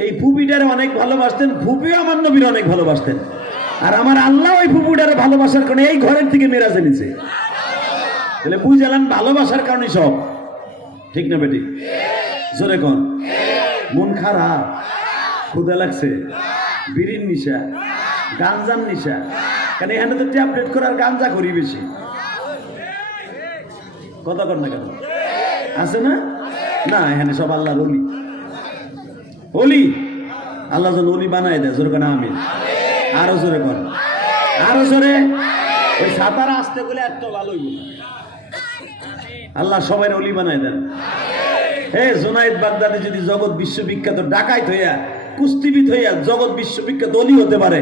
এই ফুপিটারে অনেক ভালোবাসতেন, ফুপিও আমার নবীর অনেক ভালোবাসতেন। আর আমার আল্লাহ ওই ফুপুটারে ভালোবাসার কারণে এই ঘরের থেকে মেরাজে নিছে। তাহলে বুঝালেন ভালোবাসার কারণে সব, ঠিক না বেটি? জোরে কন। মন খারাপ, ক্ষুধা লাগছে, বিড়ির নিশা, গাঞ্জার নিশা, কারণ এখানে তো ট্যাবলেট করার গাঞ্জা করি বেশি। কথা কর না কেন, আছে না? না, এখানে সব আল্লাহর ওলি। ওলি আল্লাহ যেন ওলি বানায় দেয়। জোরে কেন আমিন। আরো জোরে কর, আরো জোরে। ওই সাঁতার আসতে বলে এত ভালোই বলি আল্লাহ সবাই ওলি বানায় দেন। হে জুনায়েদ বাগদাদি যদি জগৎ বিশ্ববিখ্যাত ডাকাইত হইয়া, কুস্তিবিদ হইয়া জগৎ বিশ্ববিখ্যাত ওলি হতে পারে,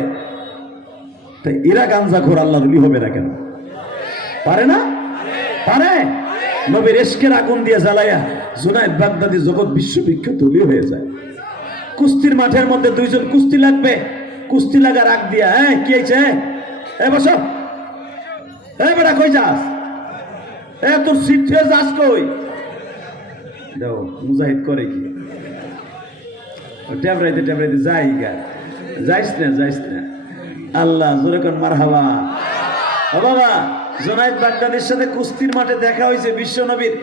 তাই এরা গাঞ্জাখোর আল্লাহর ওলি হবে না কেন? পারে না? পারে। নবীর ইশকের আগুন দিয়ে জ্বালাইয়া জুনায়েদ বাগদাদি জগৎ বিশ্ববিখ্যাত ওলি হয়ে যায়। কুস্তির মাঠের মধ্যে দুইজন কুস্তি লাগবে, কুস্তি লাগা রাগ দিয়া, হ্যাঁ কি হয়েছে, এ বসো, এ বেটা কই যাস, এ তোর সিট থেকে যাস কই? দাও মুজাহিদ করে কি, ট্যাবরাইতে ট্যাবরাইতে যাই গা, যাইস না যাইস না। আল্লাহ জোরে কোন মারহাবা। ও বাবা, জুনায়েদ বাগদাদির সাথে কুস্তির মাঠে দেখা হয়েছে বিশ্ব নবীর।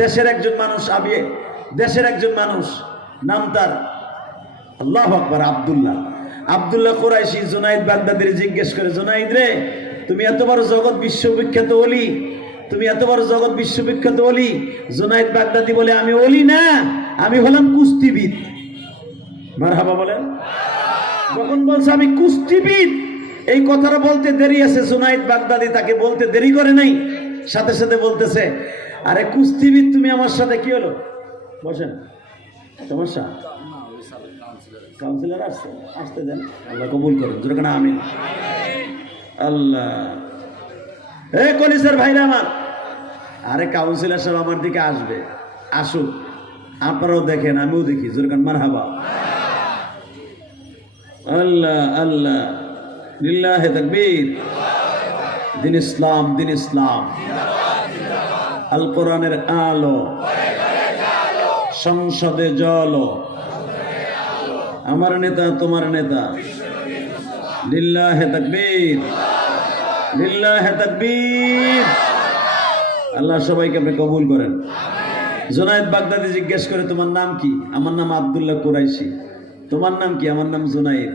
দেশের একজন মানুষ, দেশের একজন মানুষ, নাম তার আল্লাহু আকবার আব্দুল্লাহ কুরাইশি জুনায়েদ বাগদাদির জিজ্ঞেস করে, জুনায়েদ রে, তুমি এত বড় জগৎ বিশ্ববিখ্যাত ওলি, তুমি এত বড় জগৎ বিশ্ববিখ্যাত ওলি। জুনায়েদ বাগদাদি বলে, আমি ওলি না, আমি হলাম কুস্তিবিদ। মারহাবা বলেন। যখন বলছে আমি কুস্তিবিদ, এই কথাটা বলতে দেরি আছে, জুনায়েদ বাগদাদি তাকে বলতে দেরি করে নাই, সাথে সাথে বলতেছে, আরে কুস্তিবিদ তুমি, আমার সাথে কি হলো? বসেন, সমস্যা? কাউন্সিলর আসছে, আসতে দেন, আল্লাহ কবুল করেন। যেরকম আমিন। আল্লাহ, এ কলিসের ভাইরা আমার, আরে কাউন্সিলর সাহেব আমার দিকে আসবে, আসুক, আপনারাও দেখেন, আমিও দেখি। যেরকম মারহাবা। আল্লাহ আল্লাহ, লিল্লাহে তাকবীর। দিন ইসলাম, দিন ইসলাম, আল কোরআনের আলো, সংসদে জল, আমার নেতা তোমার নেতা। লিল্লাহে তাকবীর, লিল্লাহে তাকবীর। আল্লাহ সবাইকে আপনি কবুল করেন। জুনায়েদ বাগদাদি জিজ্ঞেস করে, তোমার নাম কি? আমার নাম আব্দুল্লাহ কুরাইশি। তোমার নাম কি? আমার নাম জুনায়েদ।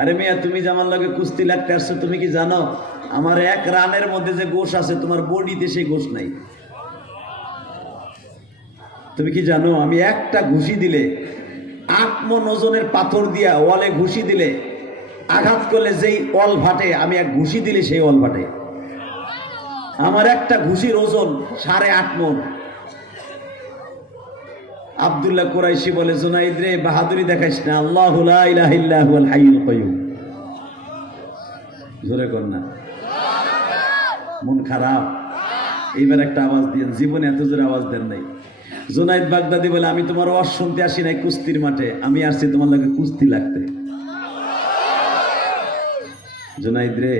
আরে মিয়া, তুমি যে আমার লগে কুস্তি লাগতে আসছো, তুমি কি জানো আমার এক রানের মধ্যে যে গোশ আছে, তোমার বডিতে সেই গোশ নাই? তুমি কি জানো আমি একটা ঘুষি দিলে, 8 মণ ওজনের পাথর দিয়া ওয়ালে ঘুষি দিলে, আঘাত করলে যেই অল ফাটে, আমি এক ঘুষি দিলে সেই অল ফাটে। আমার একটা ঘুষির ওজন 8.5 মণ। আব্দুল্লাহ কুরাইশি বলে, জুনায়েদ রে, বাহাদুরি দেখাইস না, আল্লাহু লা ইলাহা ইল্লা হুয়াল হাইয়ুল কাইয়ুম। জোরে কর না। মন খারাপ, এইবার একটা আওয়াজ দিয়েন, জীবনে এত জোরে আওয়াজ দেন নাই। জুনায়েদ বাগদাদি বলে, আমি তোমার ওয়াজ শুনতে আসি নাই কুস্তির মাঠে, আমি আসছি তোমার লগে কুস্তি লাগতে। জুনায়েদ রে,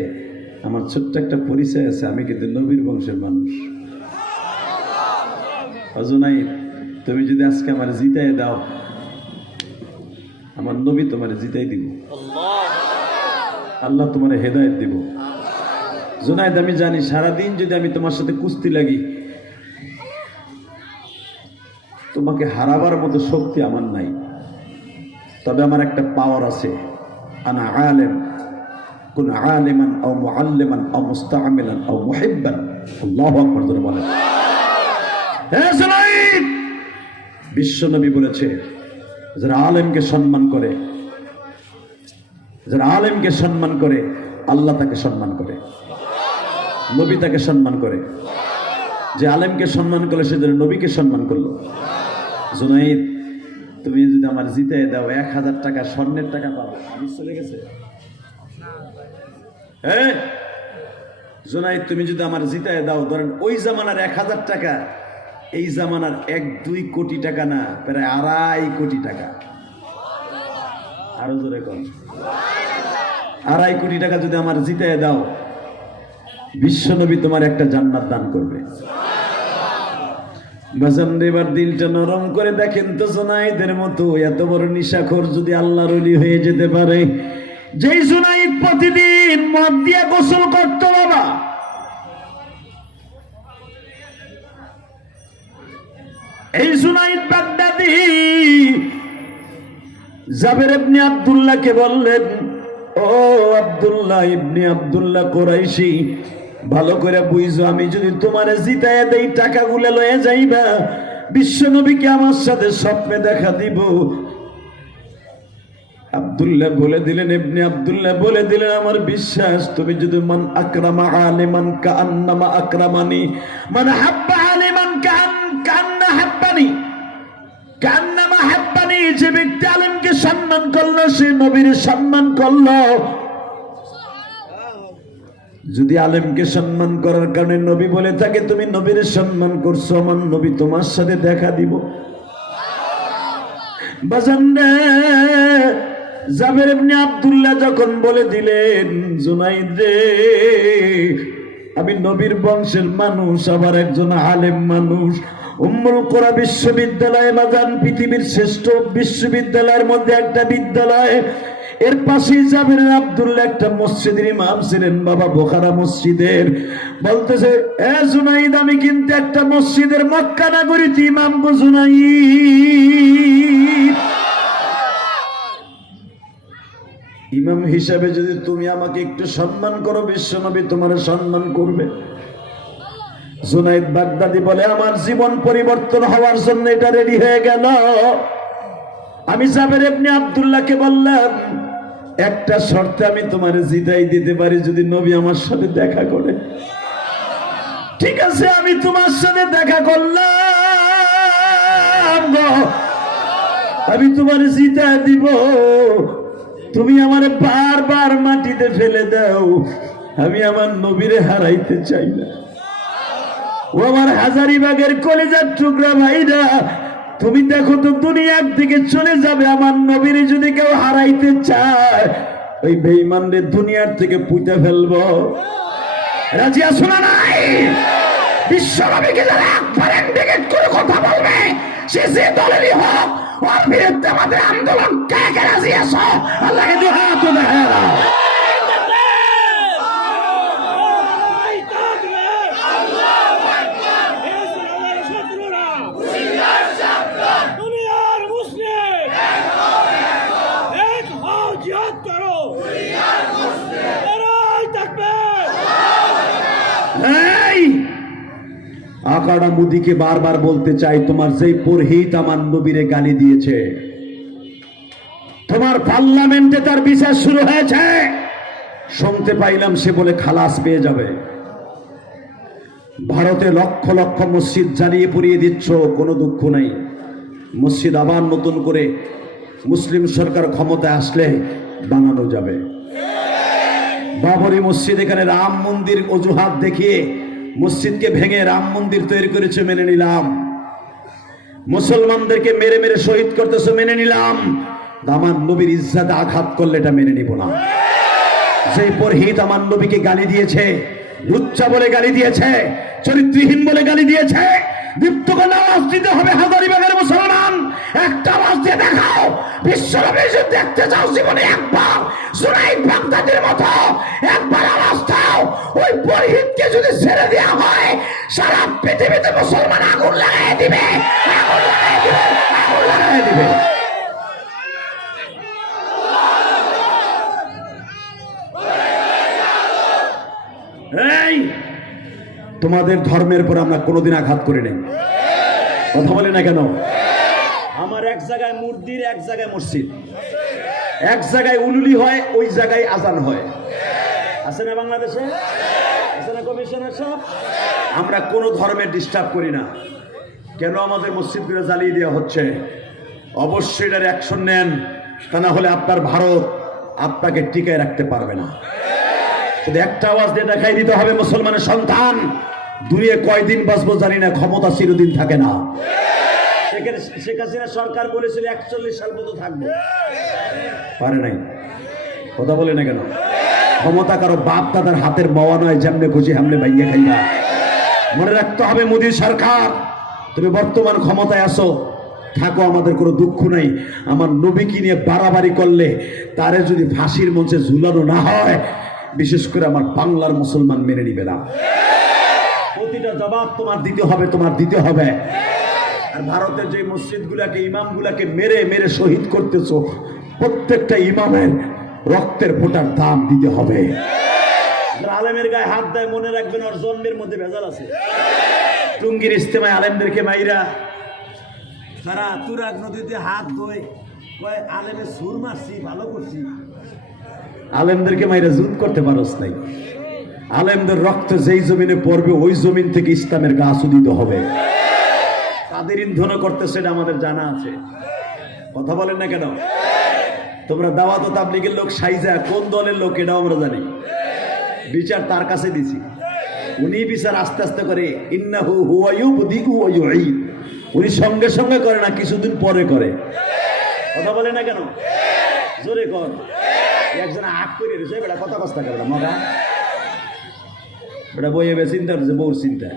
আমার ছোট্ট একটা পরিচয় আছে, আমি কিন্তু নবীর বংশের মানুষ। জুনায়েদ, তুমি যদি আজকে আমার জিতাই দাও, আমার নবী তোমার জিতাই দিব, আল্লাহ তোমার হেদায়েত দিব। জুনায়েদ, আমি জানি সারাদিন যদি আমি তোমার সাথে কুস্তি লাগি, তোমাকে হারাবার মতো শক্তি আমার নাই, তবে আমার একটা পাওয়ার আছে। আনা আলেম, কুন আলিমান আও মুআল্লিমান আও মুস্তাআমিলান আও মুহিব্বান। আল্লাহু আকবার। জোরে বলেন। বিশ্বনবী বলেছে, যারা আলেমকে সম্মান করে, যারা আলেমকে সম্মান করে, আল্লাহ তাকে সম্মান করে, নবী তাকে সম্মান করে। যে আলেমকে সম্মান করলো সে যেন নবীকে সম্মান করলো। জুনাইদ, তুমি যদি আমার জিতাই দাও 1000 টাকা স্বর্ণের টাকা পাবো। আমি চলে গেছে। হ্যাঁ জুনাইদ, তুমি যদি আমার জিতাই দাও, ধরেন ওই জামানার 1000 টাকা এই জামানার 1-2 কোটি টাকা না, প্রায় 2.5 কোটি টাকা। আরো জোরে কর। 2.5 কোটি টাকা যদি আমার জিতাই দাও, বিশ্বনবী তোমার একটা জান্নাত দান করবে। বাজান এবার দিলটা নরম করে দেখেন তো, জুনাইদের মতো এত বড় নিশাখোর যদি আল্লাহর ওলি হয়ে যেতে পারে। যেই জুনাইদ প্রতিদিন মদ দিয়ে গোসল করতো বাবা, এই জুনাইদ বাগদাদি জাবের ইবনে আব্দুল্লাহকে বললেন, ও আব্দুল্লাহ ইবনে আব্দুল্লাহ কুরাইশি, ভালো করে বুঝো, আমি যদি তোমারে জিতায় দেই টাকাগুলো লয়ে যাইবা, বিশ্বনবীকে আমার সাথে স্বপ্নে দেখা দিব। আব্দুল্লাহ বলে দিলেন, ইবনে আব্দুল্লাহ বলে দিলেন, আমার বিশ্বাস, তুমি যদি মান আকরামা আলিমান কাআন্নামা আকরামানি, মান হাব্বা আলিমান কাআন্না হাব্বানি, কাআন্নামা হাব্বানি, যে ব্যক্তি আলেমকে সম্মান করলো সে নবীর সম্মান করলো। যদি আলেমকে সম্মান করার কারণে নবী বলে থাকে তুমি নবীর সম্মান করছো, আমার নবী তোমার সাথে দেখা দিব। বাজান জাবের ইবনে আব্দুল্লাহ যখন বলে দিলেন, জুনাইদ রে, আমি নবীর বংশের মানুষ, আবার একজন আলেম মানুষ, উম্মুল কোরা বিশ্ববিদ্যালয় বাজান পৃথিবীর শ্রেষ্ঠ বিশ্ববিদ্যালয়ের মধ্যে একটা বিদ্যালয়, এর পাশেই জাবের আব্দুল্লাহ একটা মসজিদের ইমাম ছিলেন বাবা, বোখারা মসজিদের। বলতেছে, এ জুনাইদ, আমি কিন্তু একটা মসজিদের মক্কা নগরীতে ইমাম গো জুনাইদ। ইমাম হিসাবে যদি তুমি আমাকে একটু সম্মান করো, বিশ্বনবী তোমার সম্মান করবে। জুনাইদ বাগদাদি বলে, আমার জীবন পরিবর্তন হওয়ার জন্য এটা রেডি হয়ে গেল। আমি জাবের ইবনে আব্দুল্লাহকে বললাম, একটা শর্তে আমি তোমার জিতাই দিতে পারি, যদি নবী আমার সাথে দেখা করে। ঠিক আছে, আমি তোমার সাথে দেখা করলাম, আমি তোমার জিতাই দিব, তুমি আমার বারবার মাটিতে ফেলে দাও, আমি আমার নবীরে হারাইতে চাই না। ও আমার হাজারিবাগের কলিজার টুকরা ভাইরা, তুমি দেখো তো দুনিয়ার দিকে চলে যাবে, আমার নবীর যদি কেউ হারাইতে চায়, ওই বেঈমানরে দুনিয়ার থেকে পুঁতে ফেলবো। রাজি আছো না নাই? বিশ্বনবীকে যারা একবার ইন্ডিকেট করে কথা বলবে, সে যে দলেরই হোক, ওর বিরুদ্ধে আমাদের আন্দোলন কে কে রাজি আছো? আল্লাহকে দু হাত দেখা দাও। আকাড়া মুদিকে বারবার বলতে চাই, তোমার যেই পুরোহিত আমার নবীরে গালি দিয়েছে, তোমার পার্লামেন্টে তার বিচার শুরু হয়েছে, শুনতে পাইলাম সে বলে খালাস পেয়ে যাবে। ভারতে লক্ষ লক্ষ মসজিদ জ্বালিয়ে পুড়িয়ে দিচ্ছ, কোনো দুঃখ নাই, মসজিদ আবার নতুন করে মুসলিম সরকার ক্ষমতায় আসলে বানানো যাবে। বাবরি মসজিদ, এখানে রাম মন্দির অজুহাত দেখিয়ে মসজিদকে ভেঙে রাম মন্দির তৈরি করেছে, মেনে নিলাম। মুসলমানদেরকে মেরে মেরে শহীদ করতেছে, মেনে নিলাম। আমার নবীর ইজ্জতে আঘাত করলে এটা মেনে নিব না। যে পুরোহিত আমার নবীকে গালি দিয়েছে, লুচ্চা বলে গালি দিয়েছে, চরিত্রহীন বলে গালি দিয়েছে, দীপ্ত করে আওয়াজ দিতে হবে। হাজারিবাগের মুসলমান, একটা আওয়াজ দিয়ে দেখাও। বিশ্বনবী যদি দেখতে চাও জীবনে একবার, জুনাইদ বাগদাদির মতো একবার আওয়াজ দাও। ওই পুরোহিতকে যদি ছেড়ে দেওয়া হয়, সারা পৃথিবীতে মুসলমান আগুন লাগাই দিবে, আগুন লাগাই দিবে, আগুন লাগাই দিবে। এই তোমাদের ধর্মের পর আমরা কোনোদিন আঘাত করি নাই। কথা বলে না কেন? আমার এক জায়গায় মূর্তির, এক জায়গায় মসজিদ, এক জায়গায় উলুলি হয়, ওই জায়গায় আজান হয়। আছে না বাংলাদেশে? আছে না কমিশনার সাহেব? আমরা কোনো ধর্মের ডিস্টার্ব করি না। কেন আমাদের মসজিদগুলো জ্বালিয়ে দেওয়া হচ্ছে? অবশ্যই এটার অ্যাকশন নেন, তা না হলে আপনার ভারত আপনাকে টিকায় রাখতে পারবে না। শুধু একটা আওয়াজ দিয়ে দেখাই দিতে হবে, মুসলমানের সন্তান, দুনিয়া কয়দিন বাঁচবো জানি না, ক্ষমতা চিরদিন থাকে না। শেখ হাসিনা সরকার বলেছিল 41 সাল পর্যন্ত থাকবো, পারে নাই। কথা বলে না কেন? ক্ষমতা কারো বাপ দাদার হাতের বাওয়া নয়, যেমনে খুশি হামলে ভাইয়া খাইবা। মনে রাখতে হবে, মোদী সরকার তুমি বর্তমান ক্ষমতায় আসো, থাকো, আমাদের কোনো দুঃখ নাই। আমার নবীকে নিয়ে বাড়াবাড়ি করলে তারে যদি ফাঁসির মঞ্চে ঝুলানো না হয়, বিশেষ করে আমার বাংলার মুসলমান মেনে নিবে না। প্রতিটা জবাব তোমার দিতে হবে, তোমার দিতে হবে। আর ভারতের যে মসজিদগুলাকে, ইমামগুলাকে মেরে মেরে শহীদ করতেছো, প্রত্যেকটা ইমামের রক্তের ফোঁটার দাম দিতে হবে। আলেমের গায়ে হাত দেয়, মনে রাখবেন ওর জন্মের মধ্যে ভেজাল আছে। টুঙ্গির ইস্তেমায় আলেমদেরকে মাইরা তারা তুরাগ নদীতে হাত ধোয়, কয় আলেমে সুর মারছি, ভালো করছি। আলেমদেরকে মাইরা জুত করতে পারস নাই। আলেমদের রক্ত যেই জমিনে পড়বে, ওই জমিন থেকে ইসলামের গাছ উদিত হবে। তাদের ইন্ধন করতে, সেটা আমাদের জানা আছে। কথা বলেন না কেন? তোমরা দাওয়াত ও তাবলীগের লোক সাইজা কোন দলের লোক এটাও আমরা জানি। বিচার তার কাছে দিছি, উনি বিচার আস্তে আস্তে করে। ইন্নাহু হুয়া ইউবদিউ ওয়া ইউঈদ, উনি সঙ্গে সঙ্গে করে না, কিছুদিন পরে করে। কথা বলে না কেন? জোরে কর। একজন আগ করে রয়েছে, বেটা কথা কস্তা করে মগা, বেটা বইয়ে বে চিন্তা করছে, বউর চিন্তা।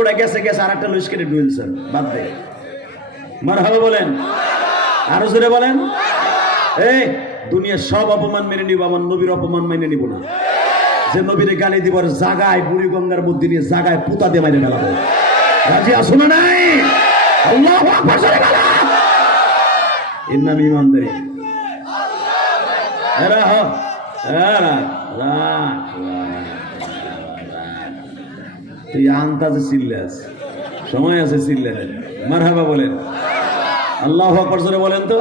ওটা গেছে গেছে, আর একটা লুইস কেটে ডুয়েলছেন, বাদ দে। মারহাবা বলেন, আরো জোরে বলেন। এই দুনিয়ার সব অপমান মেনে নিব, আমার নবীর অপমান মেনে নিব না। যে নবীরে গালি দিবার জাগায়, বুড়ি গঙ্গার মধ্যে নিয়ে জাগায় পুতা দিয়ে মাইরে ফেলাবো। রাজি আসো না নাই? আল্লাহু আকবার, জোরে বলো। এর নাম ইমানদারি। এরা হ, এরা রাখ, তুই আন্তাজে চিল্লাস, সময় আছে চিল্লাস। মারহাবা বলেন, আল্লাহু আকবার জোরে বলেন তো।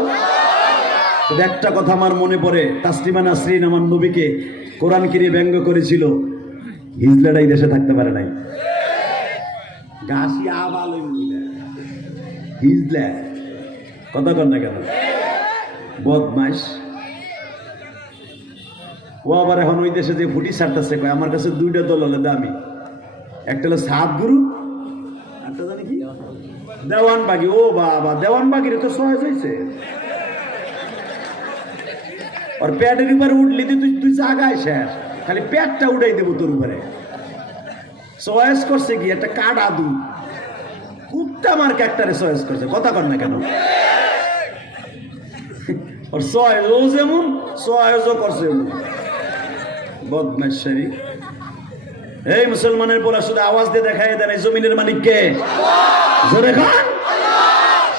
একটা কথা আমার মনে পড়ে, তাসলিমা নাসরিন আমার নবীকে কোরআন কিনে ব্যঙ্গ করেছিল। হিজলাটাই দেশে থাকতে পারে নাই। গাছি আবাল হিজলা, কথা কর না কেন? বদমাইশ। ও আবার এখন ওই দেশে যে ফুটি ছাড়তেছে, কয় আমার কাছে দুইটা দল হলে দামি, একটা হলো সাত গুরু, একটা জানি কি দেওয়ানবাগি। ও বাবা, দেওয়ানবাগির তো সহজ হয়েছে। আর পেটের উপরে উঠলি তুই তুই জাগায় শেষ, খালি পেটটা উঠাই দেবো তোর উপরে। চয়েস করছে কি একটা কাটা দুধ, কুত্তা আমার ক্যারেক্টারে চয়েস করছে। কথা কর না কেন? আর চয়েস ও যেমন চয়েসও করছে বদমাশারি। এই মুসলমানের বলা শুধু আওয়াজ দিয়ে দেখাই দেন, এই জমিনের মালিক কে? জোরে খান।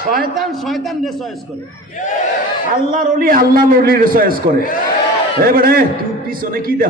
শয়তান শয়তান রে চয়েস করে, আল্লাহর ওলি আল্লাহর ওলির চয়েস করে। এবারে তুই পিছনে কি দেখ